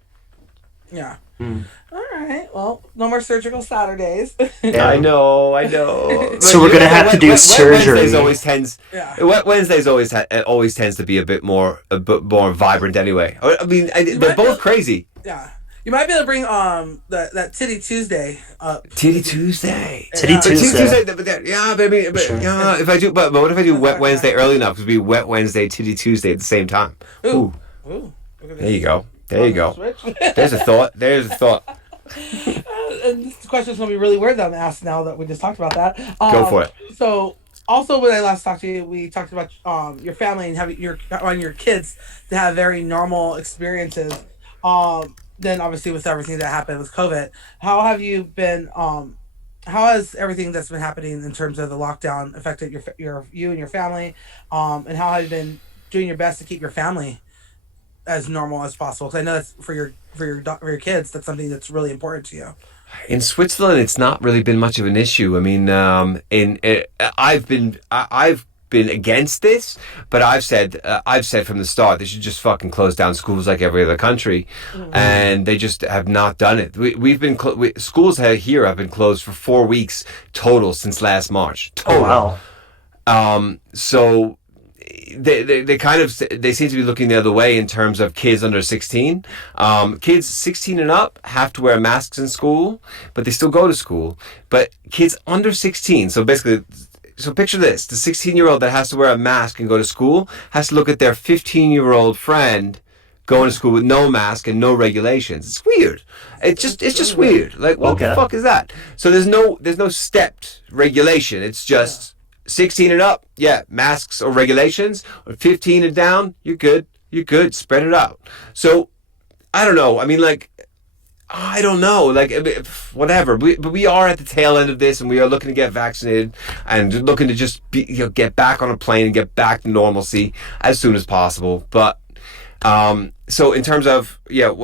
yeah. All right. Well, no more surgical Saturdays. Yeah. I know. So we're gonna have to do surgery. Yeah. Wet Wednesdays always tends to be a bit more vibrant anyway. I mean, they're both crazy. Yeah. You might be able to bring that Titty Tuesday up. Titty Tuesday. Titty Tuesday. Yeah, baby. But, Sure. yeah, if I do, but what if I do Wet Wednesday early enough? It would be Wet Wednesday, Titty Tuesday at the same time. Ooh. Look at There you this. go. There's a thought. And this question is going to be really weird that I'm asked now that we just talked about that. Go for it. So, also when I last talked to you, we talked about your family and having your kids to have very normal experiences. Then obviously with everything that happened with COVID, how have you been? How has everything that's been happening in terms of the lockdown affected you and your family? And how have you been doing your best to keep your family as normal as possible? Because I know that's for your kids. That's something that's really important to you. In Switzerland, it's not really been much of an issue. I mean, I've been against this, but I've said from the start they should just fucking close down schools like every other country, and they just have not done it. We've been schools here have been closed for 4 weeks total since last March. Total. Oh wow. So they kind of they seem to be looking the other way in terms of kids under 16. Kids 16 and up have to wear masks in school, but they still go to school. But kids under 16, so basically, so picture this: the 16-year-old that has to wear a mask and go to school has to look at their 15-year-old friend going to school with no mask and no regulations. It's weird. It's just weird. Like, what the fuck is that? So there's no stepped regulation. It's just 16 and up, yeah, masks or regulations. Or 15 and down, you're good. Spread it out. So I don't know. I mean, like, I don't know. Like, whatever. But we are at the tail end of this, and we are looking to get vaccinated and looking to just get back on a plane and get back to normalcy as soon as possible. But so in terms of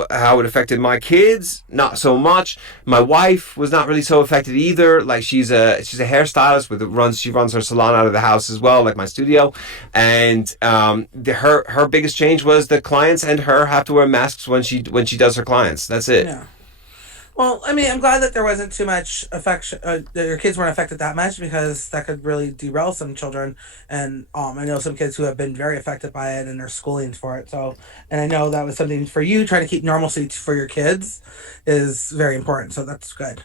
how it affected my kids, not so much. My wife was not really so affected either. Like, she's a hairstylist she runs her salon out of the house as well, like my studio. And her biggest change was the clients and her have to wear masks when she does her clients. That's it. Yeah. Well, I mean, I'm glad that there wasn't too much affection. That your kids weren't affected that much, because that could really derail some children. And I know some kids who have been very affected by it and are schooling for it. So, and I know that was something for you, trying to keep normalcy for your kids is very important. So that's good.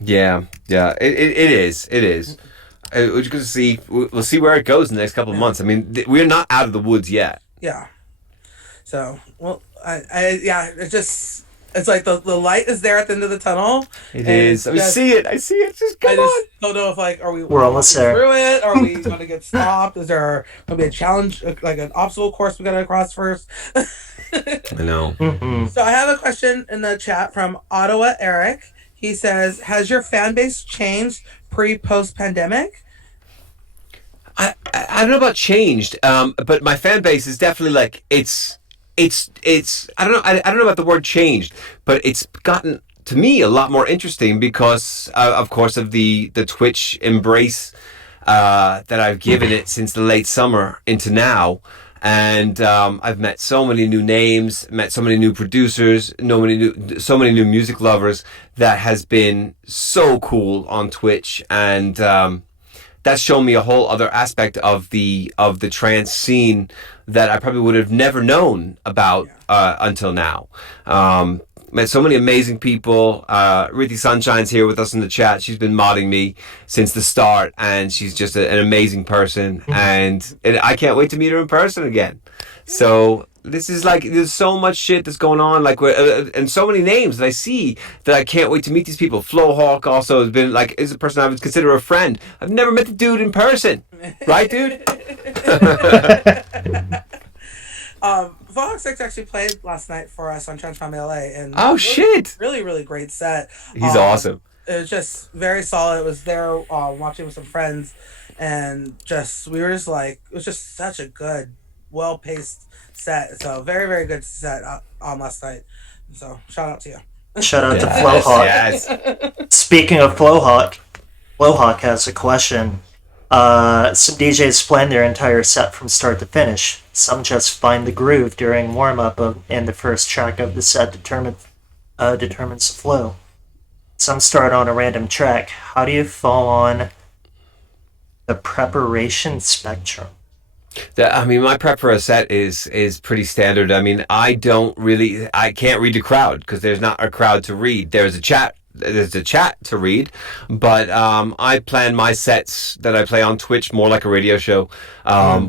Yeah. It is. We're just gonna see. We'll see where it goes in the next couple of months. I mean, we're not out of the woods yet. Yeah. So, well, it's just. It's like the light is there at the end of the tunnel. It is. I see it. Just come on. Don't know if We're almost there. Through it? Are we going to get stopped? Is there going to be a challenge, like an obstacle course we got to cross first? I know. Mm-hmm. So I have a question in the chat from Ottawa Eric. He says, "Has your fan base changed post pandemic?" I don't know about changed, but my fan base is definitely like it's I don't know about the word changed, but it's gotten to me a lot more interesting because of course of the Twitch embrace that I've given it since the late summer into now. And I've met so many new names, met so many new producers, so many new music lovers. That has been so cool on Twitch, and that's shown me a whole other aspect of the trance scene that I probably would have never known about until now. Met so many amazing people. Rithi Sunshine's here with us in the chat. She's been modding me since the start, and she's just an amazing person. And I can't wait to meet her in person again. So This is like there's so much shit that's going on, like and so many names that I see that I can't wait to meet these people. Flowhawk also has been like is a person I would consider a friend. I've never met the dude in person, right, dude? Vox Six actually played last night for us on Trance LA, and Oh shit, really, really great set. he's awesome. It was just very solid. It was there watching with some friends, and just we were just like it was just such a good, well paced set. So very, very good set on last night. So shout out to you. Shout out to Yes, Flowhawk. yes. Speaking of Flowhawk has a question. Some DJs plan their entire set from start to finish. Some just find the groove during warm up, and the first track of the set determines the flow. Some start on a random track. How do you fall on the preparation spectrum? I mean, my prep for a set is pretty standard. I mean, I can't read the crowd because there's not a crowd to read. There's a chat to read, but I plan my sets that I play on Twitch more like a radio show,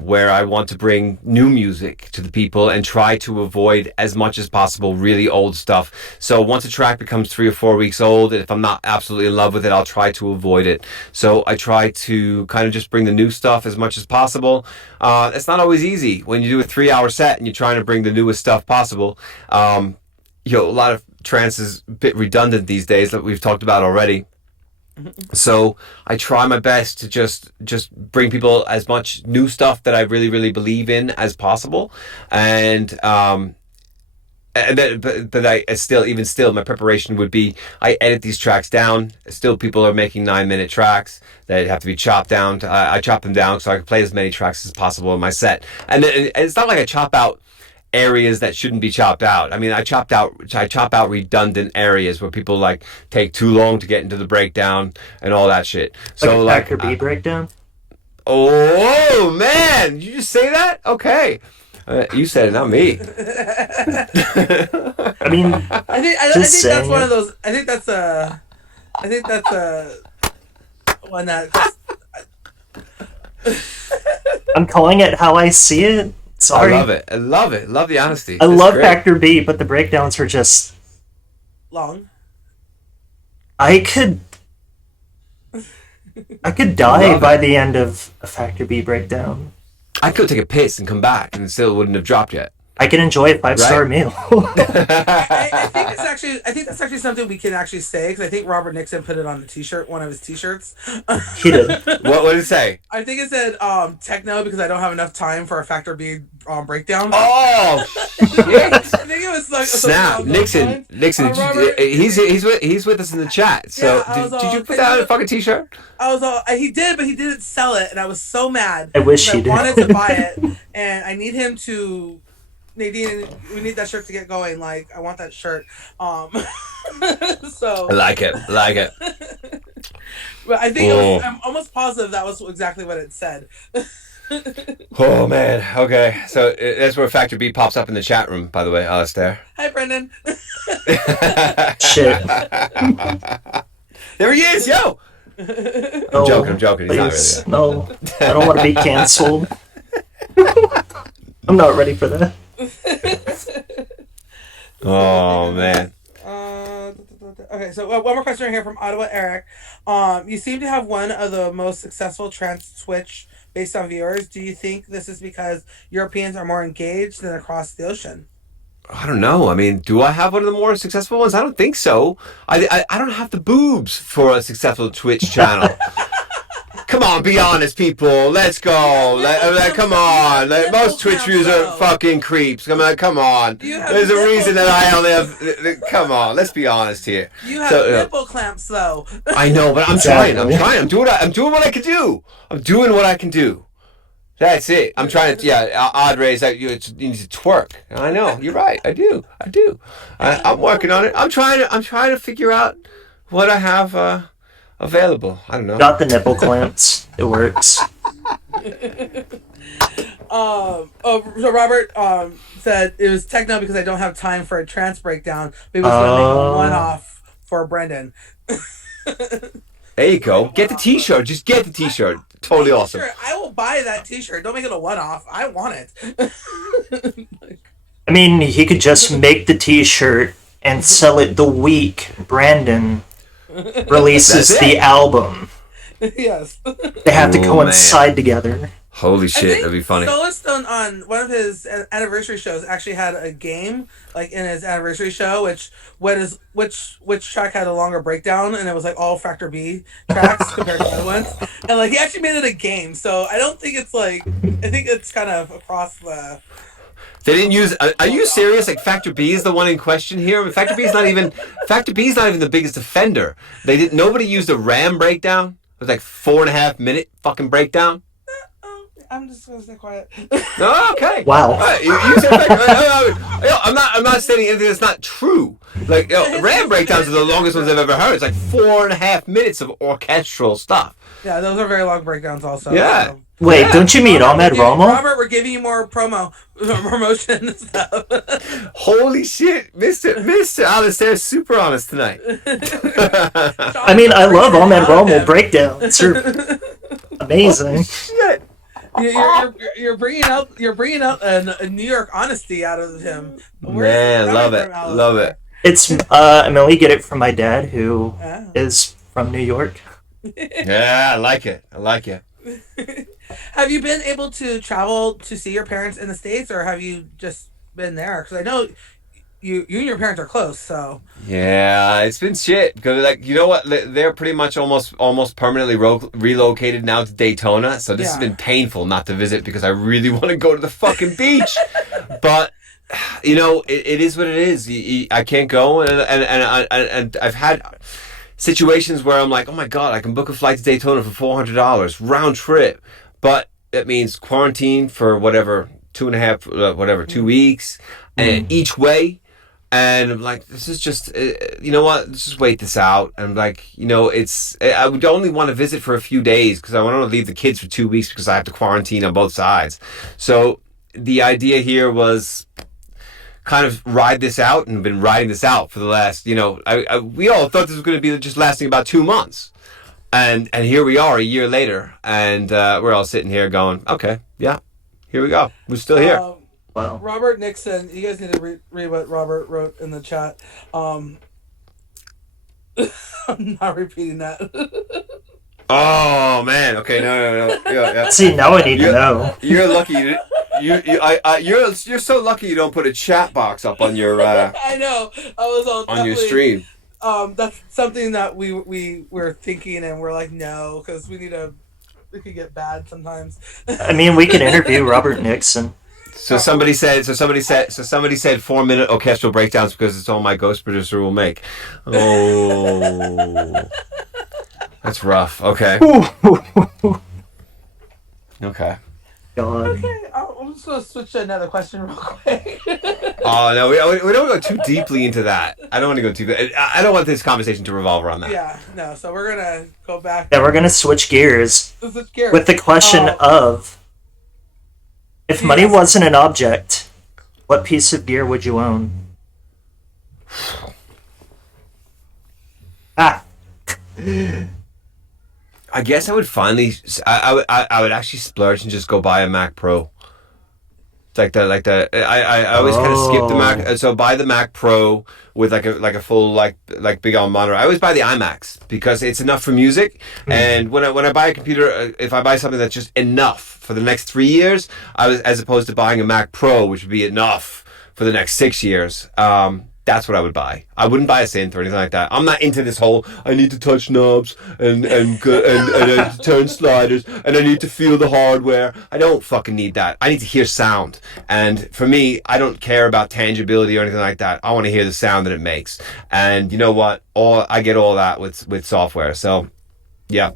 where I want to bring new music to the people and try to avoid as much as possible really old stuff. So once a track becomes 3 or 4 weeks old, if I'm not absolutely in love with it, I'll try to avoid it. So I try to kind of just bring the new stuff as much as possible. It's not always easy when you do a 3-hour set and you're trying to bring the newest stuff possible. A lot of trance is a bit redundant these days that we've talked about already. So I try my best to just bring people as much new stuff that I really, really believe in as possible. And but I still my preparation would be I edit these tracks down. Still people are making 9-minute tracks that have to be chopped down. I chop them down so I can play as many tracks as possible in my set. And it's not like I chop out areas that shouldn't be chopped out. I mean, I chop out redundant areas where people like take too long to get into the breakdown and all that shit. So like a Factor B breakdown? Oh man, did you just say that? Okay. You said it, not me. I mean, I think that's one of those. I think that's one that. I'm calling it how I see it. Sorry. I love it. I love it. Love the honesty. I love Factor B, but the breakdowns were just long. I could die by the end of a Factor B breakdown. I could take a piss and come back and it still wouldn't have dropped yet. I can enjoy a 5-star meal. I think that's actually something we can actually say because I think Robert Nixon put it on the T-shirt, one of his T-shirts. He did. What did it say? I think it said techno because I don't have enough time for a Factor B breakdown. Oh shit! I think it was like snap. Nixon, he's with us in the chat. So did you put that on a fucking T-shirt? He did, but he didn't sell it, and I was so mad. I wish he did. I wanted to buy it, and I need him to. Nadine, we need that shirt to get going. Like, I want that shirt. So I like it. But I think I'm almost positive that was exactly what it said. Oh man. Okay. So that's where Factor B pops up in the chat room. By the way, Alistair. Hi, Brendan. Shit. There he is, yo. I'm joking. He's Please, not really. No, I don't want to be canceled. I'm not ready for that. Oh man. Okay, so one more question here from Ottawa Eric. You seem to have one of the most successful trance Twitch based on viewers. Do you think this is because Europeans are more engaged than across the ocean? I don't know. I mean, do I have one of the more successful ones? I don't think so. I don't have the boobs for a successful Twitch channel. Come on, be honest, people. Let's go. Come on. Most Twitch viewers are fucking creeps. Come on. There's a reason that I only have... Come on. Let's be honest here. You have nipple clamps, though. I know, but I'm trying. I'm doing what I can do. I'm doing what I can do. That's it. I'm trying to... Yeah, odd rays. You need to twerk. I know. You're right. I do. I'm working on it. I'm trying to figure out what I have... available. I don't know. Got the nipple clamps. It works. So Robert said it was techno because I don't have time for a trance breakdown. Maybe it's gonna make one off for Brendan. There you go. Get the T-shirt. Just get the T-shirt. Totally awesome. I will buy that T-shirt. Don't make it a one-off. I want it. I mean, he could just make the T-shirt and sell it the week Brandon That's releases the it. album. Yes. They have to Oh coincide man. together. Holy I shit, think that'd be funny. Solar Stone on one of his anniversary shows actually had a game like in his anniversary show, which track had a longer breakdown, and it was like all Factor B tracks compared to other ones, and like he actually made it a game. So I don't think it's like I think it's kind of across the. They didn't use. Are you serious? Like Factor B is the one in question here. I mean, Factor B is not even the biggest offender. They did. Nobody used a RAM breakdown. It was like 4.5 minute fucking breakdown. I'm just gonna stay quiet. Oh, okay. Wow. All right, you said Factor. I'm not stating anything that's not true. Like RAM breakdowns are the longest ones I've ever heard. It's like 4.5 minutes of orchestral stuff. Yeah, those are very long breakdowns, also. Yeah. So. Wait, Yeah. don't you mean Ahmed Romo? Robert, we're giving you more promotion and stuff. Holy shit, Mr. Alistair's super honest tonight. I mean, I love Ahmed Romo breakdowns. They're amazing. Shit. You're bringing out a New York honesty out of him. Man, love it, love it. It's I mean, we get it from my dad, who is from New York. Yeah, I like it. I like it. Have you been able to travel to see your parents in the States, or have you just been there? Because I know you and your parents are close, so. Yeah, it's been shit because like you know what, they're pretty much almost permanently relocated now to Daytona. So this has been painful not to visit because I really want to go to the fucking beach, but. You know, it is what it is. I can't go, and I've had situations where I'm like, oh my god, I can book a flight to Daytona for $400 round trip, but that means quarantine for whatever 2 weeks, and each way. And I'm like, this is just, you know what? Let's just wait this out. And I'm like, you know, I would only want to visit for a few days because I want to leave the kids for 2 weeks because I have to quarantine on both sides. So the idea here was kind of ride this out, and been riding this out for the last, you know, we all thought this was going to be just lasting about 2 months, and here we are a year later, and we're all sitting here going, okay, yeah, here we go, we're still here. Wow. Robert Nixon, you guys need to read what Robert wrote in the chat. I'm not repeating that. Oh man, okay, no, yeah. See, now I need to know. You're lucky. You're so lucky you don't put a chat box up on your I know. I was on your stream. That's something that we were thinking, and we're like, no, because we could get bad sometimes. I mean, we can interview Robert Nixon. So somebody said 4-minute orchestral breakdowns because it's all my ghost producer will make. Oh, that's rough. Okay. Okay. God. Okay, I'm just gonna switch to another question real quick. Oh no, we don't go too deeply into that. I don't want to go too. I don't want this conversation to revolve around that. Yeah, no. So we're gonna go back. Yeah, we're gonna switch gears Switch gears. with the question of: if money wasn't an object, what piece of gear would you own? Ah. I guess I would finally. I would actually splurge and just go buy a Mac Pro. It's like the. I always kind of skip the Mac. So buy the Mac Pro with like a full like big on monitor. I always buy the iMacs because it's enough for music. And when I buy a computer, if I buy something that's just enough for the next 3 years, as opposed to buying a Mac Pro, which would be enough for the next 6 years. That's what I would buy. I wouldn't buy a synth or anything like that. I'm not into this whole I need to touch knobs and turn sliders and I need to feel the hardware. I don't fucking need that. I need to hear sound. And for me, I don't care about tangibility or anything like that. I want to hear the sound that it makes. And you know what? I get all that with software. So yeah.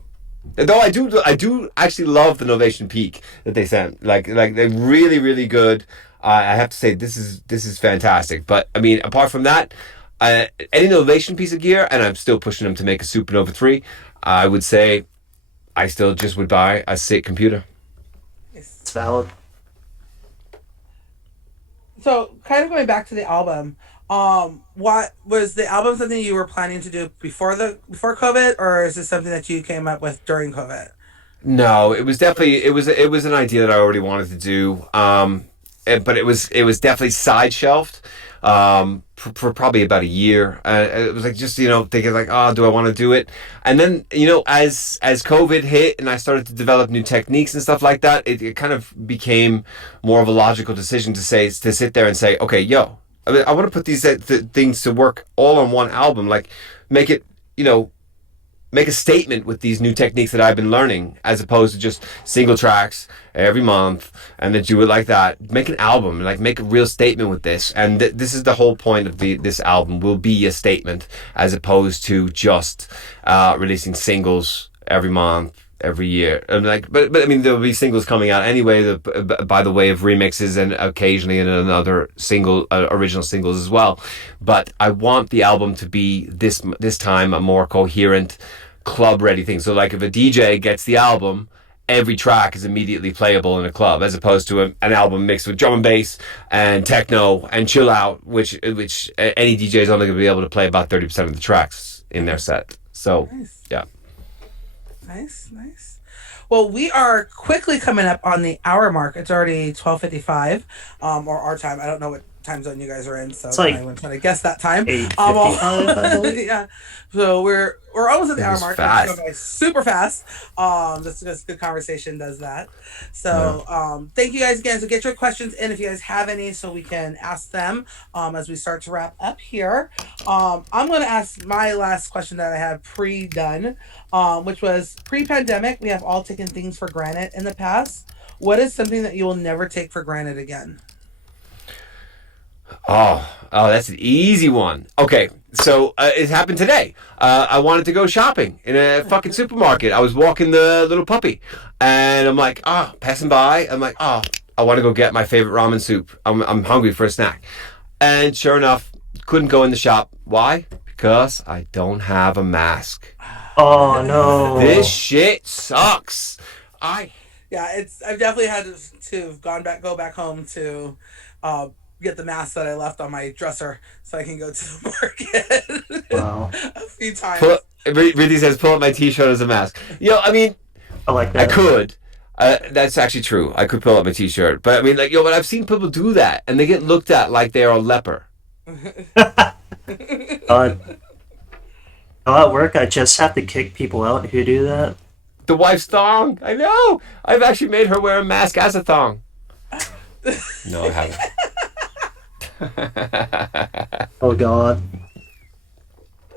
Though I do actually love the Novation Peak that they sent. Like they're really, really good. I have to say this is fantastic. But I mean, apart from that, any Novation piece of gear, and I'm still pushing them to make a Supernova 3. I would say I still just would buy a SIT computer. It's valid. So, kind of going back to the album, what was the album something you were planning to do before COVID, or is this something that you came up with during COVID? No, it was definitely it was an idea that I already wanted to do. but it was definitely side shelved for probably about a year. It was like just thinking like, oh, do I want to do it? And then as COVID hit and I started to develop new techniques and stuff like that, it kind of became more of a logical decision to sit there and say, okay, yo, I mean, I want to put these things to work all on one album, like make it make a statement with these new techniques that I've been learning, as opposed to just single tracks every month and then do it like that. Make an album, like make a real statement with this. And this is the whole point of this album, will be a statement, as opposed to just releasing singles every month, every year. And but I mean, there'll be singles coming out anyway, by the way of remixes, and occasionally in another single, original singles as well. But I want the album to be this time a more coherent, club ready thing. So like if a DJ gets the album, every track is immediately playable in a club, as opposed to an album mixed with drum and bass and techno and chill out, which any DJ is only going to be able to play about 30% of the tracks in their set. So Nice. yeah. Nice. Well, we are quickly coming up on the hour mark. It's already 12:55, or our time. I don't know what time zone you guys are in, so It's like I wouldn't try to guess that time. 8:55, I believe. Yeah. So we're almost at the It hour was mark. fast. It's going by super fast. This good conversation does that. So thank you guys again. So get your questions in if you guys have any, so we can ask them as we start to wrap up here. I'm going to ask my last question that I have pre-done, which was pre-pandemic. We have all taken things for granted in the past. What is something that you will never take for granted again? Oh, that's an easy one. Okay, so it happened today. I wanted to go shopping in a fucking supermarket. I was walking the little puppy, and I'm like, passing by. I'm like, I want to go get my favorite ramen soup. I'm hungry for a snack. And sure enough, couldn't go in the shop. Why? Because I don't have a mask. Oh no. This shit sucks. Yeah, I've definitely had to go back home to get the mask that I left on my dresser so I can go to the market. Wow. A few times. Ridley says, pull up my t-shirt as a mask. I mean, I like I that. could. That's actually true. I could pull up my t-shirt. But I mean, but I've seen people do that, and they get looked at like they are a leper. uh, at work, I just have to kick people out who do that. The wife's thong. I know. I've actually made her wear a mask as a thong. No, I haven't. Oh god.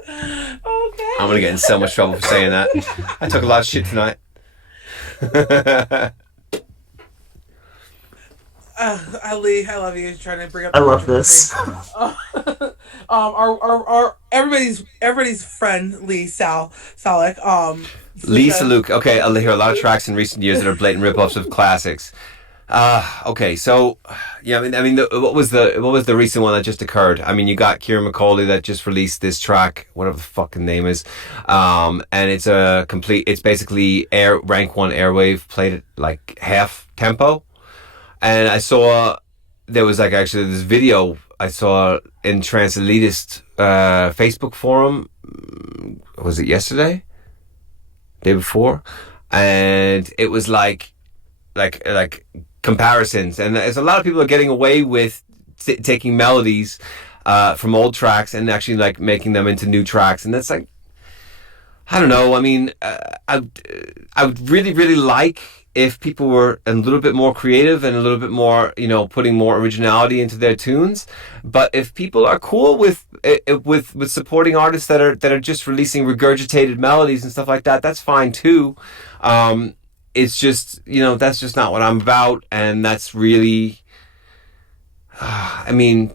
Okay. I'm gonna get in so much trouble for saying that. I took a lot of shit tonight. Lee, I love you. Trying to bring up. I love this. Our everybody's friend Lee Salek. Lisa Luke. Okay, I'll hear a lot of tracks in recent years that are blatant rip-offs of classics. Okay, so yeah, I mean, what was the recent one that just occurred? I mean, you got Kieran McCauley that just released this track, whatever the fucking name is, and it's basically rank one airwave played at like half tempo, and I saw there was like actually this video I saw in Trance Elitist Facebook forum. Was it yesterday? Day before, and it was like comparisons, and there's a lot of people are getting away with taking melodies from old tracks and actually like making them into new tracks, and that's like, I don't know. I mean, I would really like if people were a little bit more creative and a little bit more, putting more originality into their tunes. But if people are cool with supporting artists that are just releasing regurgitated melodies and stuff like that, that's fine too. It's just, that's just not what I'm about, and that's really, I mean,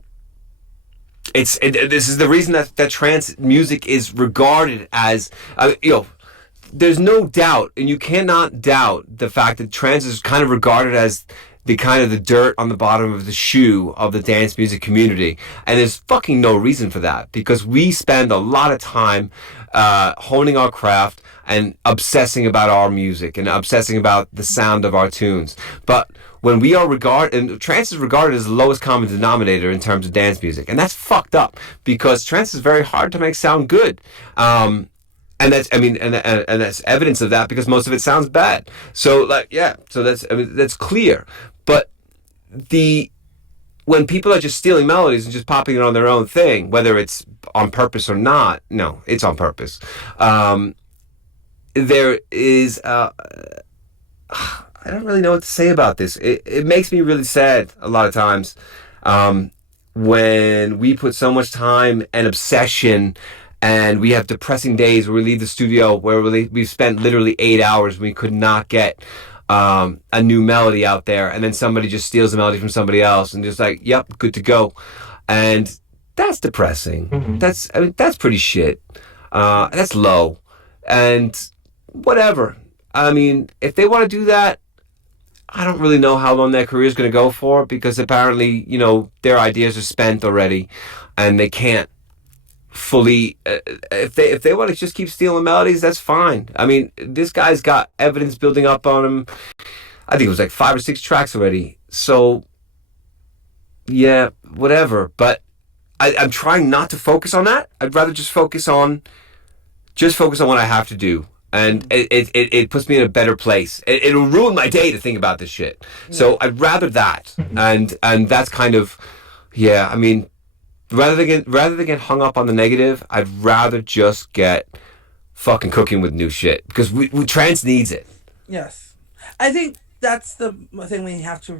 this is the reason that trance music is regarded as, there's no doubt, and you cannot doubt the fact that trance is kind of regarded as the kind of the dirt on the bottom of the shoe of the dance music community. And there's fucking no reason for that, because we spend a lot of time honing our craft and obsessing about our music and obsessing about the sound of our tunes. But when we are and trance is regarded as the lowest common denominator in terms of dance music, and that's fucked up, because trance is very hard to make sound good. And that's, and that's evidence of that, because most of it sounds bad. So that's clear. But the when people are just stealing melodies and just popping it on their own thing, whether it's on purpose or not, no, it's on purpose. There is, I don't really know what to say about this. It makes me really sad a lot of times when we put so much time and obsession, and we have depressing days where we leave the studio where we've spent literally 8 hours and we could not get a new melody out there, and then somebody just steals the melody from somebody else and just like, yep, good to go. And that's depressing. That's pretty shit. That's low. And whatever. I mean, if they want to do that, I don't really know how long their career is going to go for, because apparently, their ideas are spent already, and they can't fully. If they want to just keep stealing melodies, that's fine. I mean, this guy's got evidence building up on him. I think it was like 5 or 6 tracks already. So, yeah, whatever. But I'm trying not to focus on that. I'd rather just focus on what I have to do. And it puts me in a better place. It'll ruin my day to think about this shit. So I'd rather that. And that's kind of, yeah, I mean, rather than get hung up on the negative, I'd rather just get fucking cooking with new shit, because we trance needs it. Yes, I think that's the thing we have to,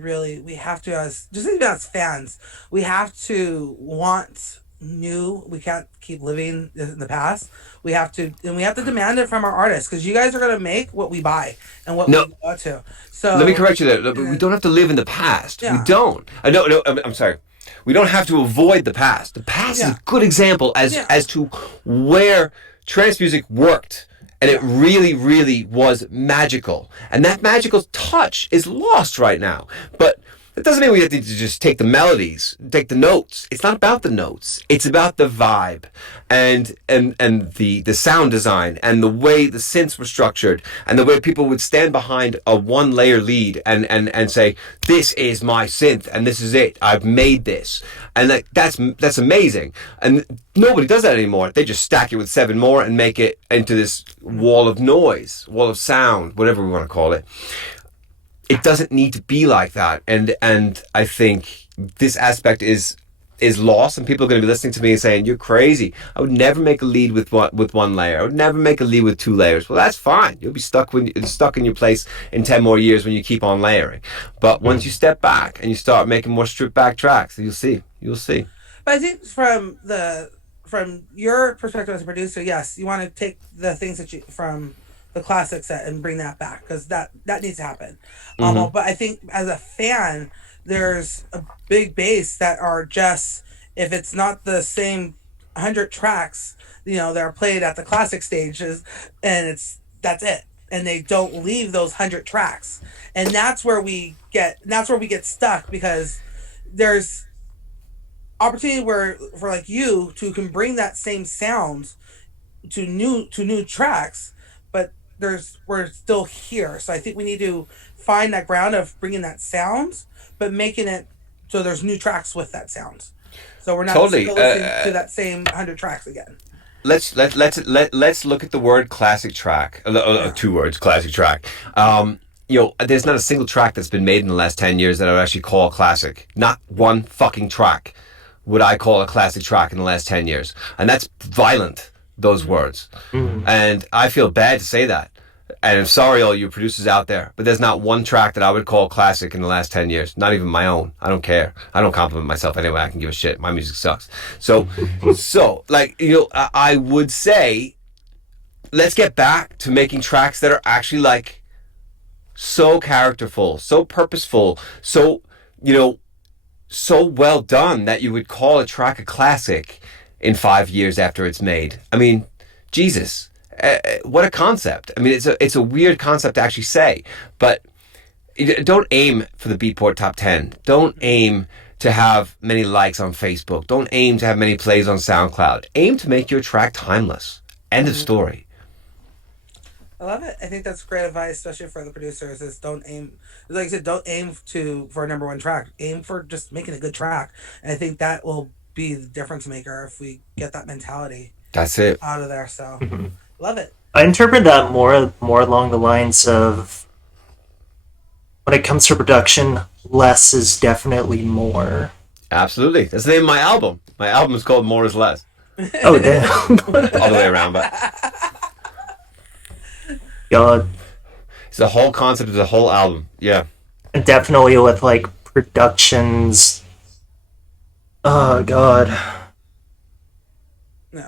as just even as fans, we have to want new. We can't keep living in the past. We have to demand it from our artists, because you guys are going to make what we buy and what No, we go to. So let me correct you there. We don't have to live in the past. Yeah. We don't. No, I'm sorry. We don't have to avoid the past. The past is a good example as to where trance music worked. And it really, really was magical. And that magical touch is lost right now. But that doesn't mean we have to just take the melodies, take the notes. It's not about the notes. It's about the vibe and the sound design and the way the synths were structured and the way people would stand behind a 1-layer lead and say, this is my synth and this is it. I've made this. And that's amazing. And nobody does that anymore. They just stack it with 7 more and make it into this wall of noise, wall of sound, whatever we want to call it. It doesn't need to be like that, and I think this aspect is lost, and people are going to be listening to me and saying, "You're crazy. I would never make a lead with 1 layer. I would never make a lead with 2 layers." Well, that's fine. You'll be stuck in your place in 10 more years when you keep on layering. But once you step back and you start making more stripped back tracks, you'll see. But I think from your perspective as a producer, yes, you want to take the things that you from the classic set and bring that back, because that needs to happen. But I think as a fan, there's a big base that are just, if it's not the same 100 tracks, that are played at the classic stages, and that's it, and they don't leave those 100 tracks, and that's where we get stuck, because there's opportunity for like you to can bring that same sound to new tracks, but we're still here. So I think we need to find that ground of bringing that sound, but making it so there's new tracks with that sound. So we're not Totally. still listening to that same 100 tracks again. Let's look at the word classic track. 2 words, classic track. There's not a single track that's been made in the last 10 years that I would actually call a classic. Not one fucking track would I call a classic track in the last 10 years. And that's violent, those words. And I feel bad to say that. And I'm sorry, all you producers out there, but there's not one track that I would call classic in the last 10 years. Not even my own. I don't care. I don't compliment myself anyway. I can give a shit. My music sucks. So I would say, let's get back to making tracks that are actually like so characterful, so purposeful, so well done that you would call a track a classic in 5 years after it's made. I mean, Jesus. What a concept. I mean, it's a weird concept to actually say, but don't aim for the Beatport Top 10. Don't aim to have many likes on Facebook. Don't aim to have many plays on SoundCloud. Aim to make your track timeless. End of story. I love it. I think that's great advice, especially for the producers, is don't aim, like I said, don't aim for a number 1 track. Aim for just making a good track. And I think that will be the difference maker if we get that mentality. That's it. Out of there, so... Love it. I interpret that more along the lines of, when it comes to production, less is definitely more. Absolutely. That's the name of my album. My album is called More Is Less. Oh damn. All the way around, but God. it's the whole concept of the whole album. Yeah. Definitely with like productions. Oh god. No.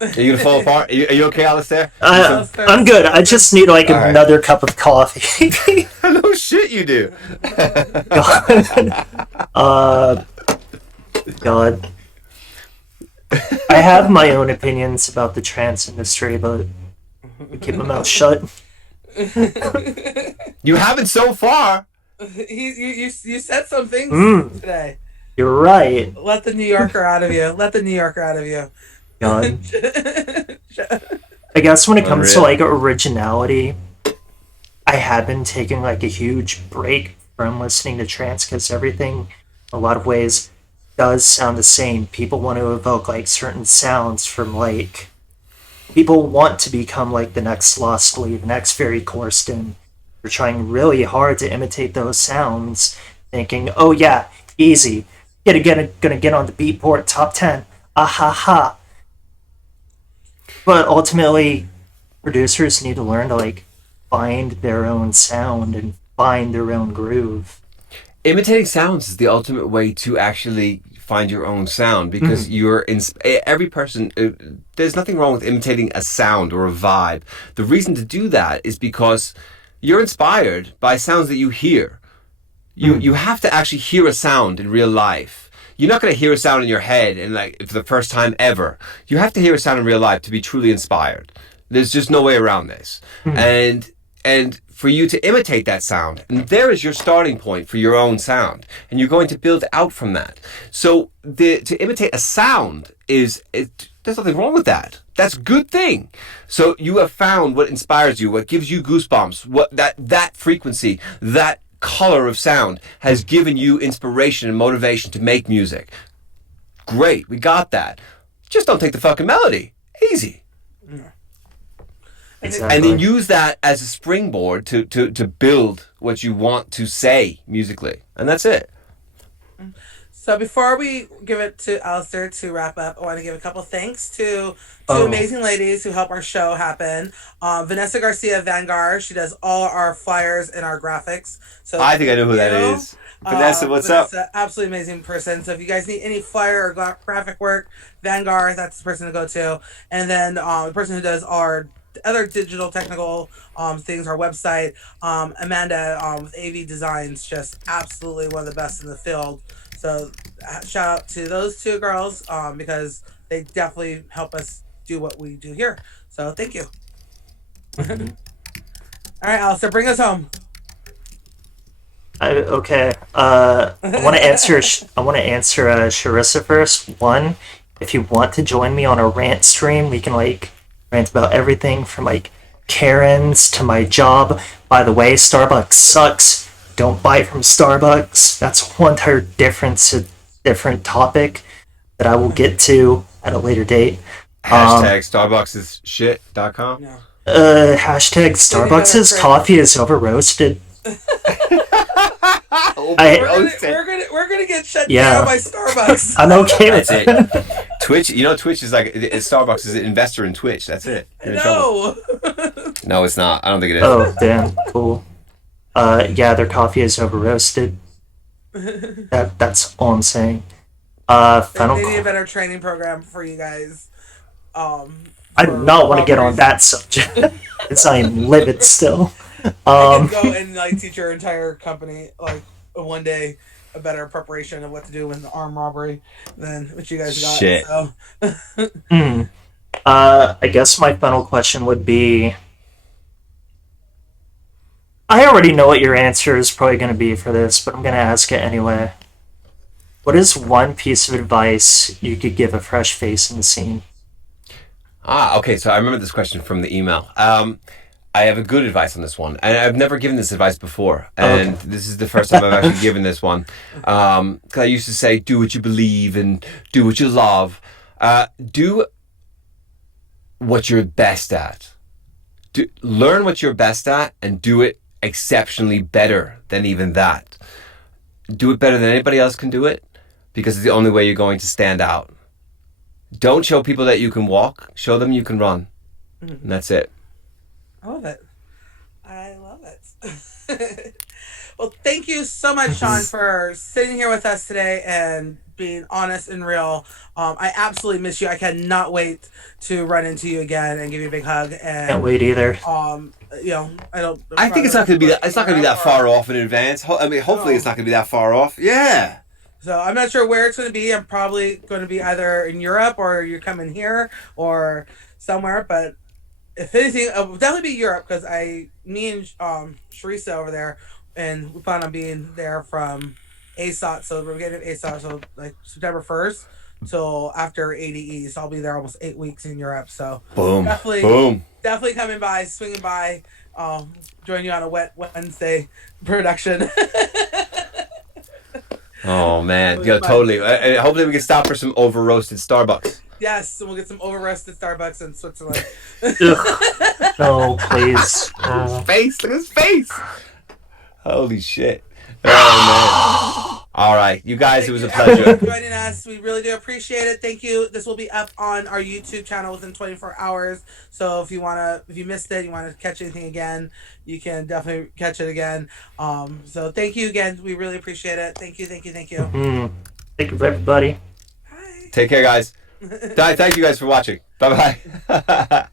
Are you gonna fall apart? Are you okay, Alistair? I'm good. I just need like All right. another cup of coffee. No shit, you do. God. God. I have my own opinions about the trance industry, but I keep my mouth shut. You haven't so far. You said some things today. You're right. Let the New Yorker out of you. Let the New Yorker out of you. God. I guess when it comes to Unreal. like originality, I have been taking like a huge break from listening to trance because everything, in a lot of ways, does sound the same. People want to evoke like certain sounds from like people want to become like the next Lost Lee, the next Ferry Corsten. They're trying really hard to imitate those sounds, thinking, "Oh yeah, easy, gonna get on the Beatport top 10, ah ha ha." But ultimately, producers need to learn to like find their own sound and find their own groove. Imitating sounds is the ultimate way to actually find your own sound because you're in every person. There's nothing wrong with imitating a sound or a vibe. The reason to do that is because you're inspired by sounds that you hear. You have to actually hear a sound in real life. You're not going to hear a sound in your head and like for the first time ever. You have to hear a sound in real life to be truly inspired. There's just no way around this. And for you to imitate that sound, and there is your starting point for your own sound, and you're going to build out from that. So to imitate a sound there's nothing wrong with that. That's a good thing. So you have found what inspires you, what gives you goosebumps, what that frequency, that color of sound has given you inspiration and motivation to make music. Great, we got that. Just don't take the fucking melody. Easy. Exactly. And then use that as a springboard to build what you want to say musically. And that's it. So before we give it to Alistair to wrap up, I want to give a couple thanks to two amazing ladies who help our show happen. Vanessa Garcia Vanguard, she does all our flyers and our graphics. So I think I know who that is. Vanessa, what's Vanessa, up? absolutely amazing person. So if you guys need any flyer or graphic work, Vanguard, that's the person to go to. And then the person who does our other digital technical things, our website, Amanda with AV Designs, just absolutely one of the best in the field. So shout out to those two girls because they definitely help us do what we do here. So thank you. All right, Alistair, bring us home. Okay. I want to answer. I want to answer Sharissa first. One, if you want to join me on a rant stream, we can like rant about everything from like Karens to my job. By the way, Starbucks sucks. Don't buy from Starbucks. That's a whole entire different topic that I will get to at a later date. Hashtag Starbucks is shit.com. No. Hashtag Starbucks' coffee is over roasted. We're gonna get shut down by Starbucks. I'm okay with That's it. Twitch, Twitch is like Starbucks is an investor in Twitch. That's it. You're in trouble. No, it's not. I don't think it is. Oh, damn, cool. Yeah, their coffee is over roasted. That's all I'm saying. They need a better training program for you guys. I do not want to get on that subject. Because I am livid still. I could go and like teach your entire company like one day a better preparation of what to do with the armed robbery than what you guys got. Shit. So. I guess my final question would be, I already know what your answer is probably going to be for this, but I'm going to ask it anyway. What is one piece of advice you could give a fresh face in the scene? Okay. So I remember this question from the email. I have a good advice on this one, and I've never given this advice before, and this is the first time I've actually given this one. Because I used to say, do what you believe and do what you love. Do what you're best at. Learn what you're best at and do it exceptionally better than even that. Do it better than anybody else can do it. because it's the only way you're going to stand out. Don't show people that you can walk. Show them you can run. And that's it. I love it. I love it. Well, thank you so much, Sean, for sitting here with us today and being honest and real. I absolutely miss you. I cannot wait to run into you again and give you a big hug. And Can't wait either. You know, I think it's not going to be that. It's not going to be that far off in advance. I mean, hopefully, it's not going to be that far off. Yeah. So I'm not sure where it's going to be. I'm probably going to be either in Europe or you're coming here or somewhere. But if anything, it will definitely be Europe because me and Sharissa over there, and we plan on being there from ASOT. So we're getting ASOT, so like September 1st till after ADE. So I'll be there almost 8 weeks in Europe. So Boom. definitely coming by, swinging by, join you on a wet Wednesday production. Oh man, yeah, totally. Hopefully we can stop for some over roasted Starbucks. Yes, and we'll get some over roasted Starbucks in Switzerland. No, please. Look at his face. Holy shit. Oh man. All right, you guys, it was a pleasure. For joining us. We really do appreciate it. Thank you. This will be up on our YouTube channel within 24 hours. So if you missed it, you want to catch anything again, you can definitely catch it again. So thank you again. We really appreciate it. Thank you. Thank you, everybody. Bye. Take care, guys. Thank you guys for watching. Bye bye.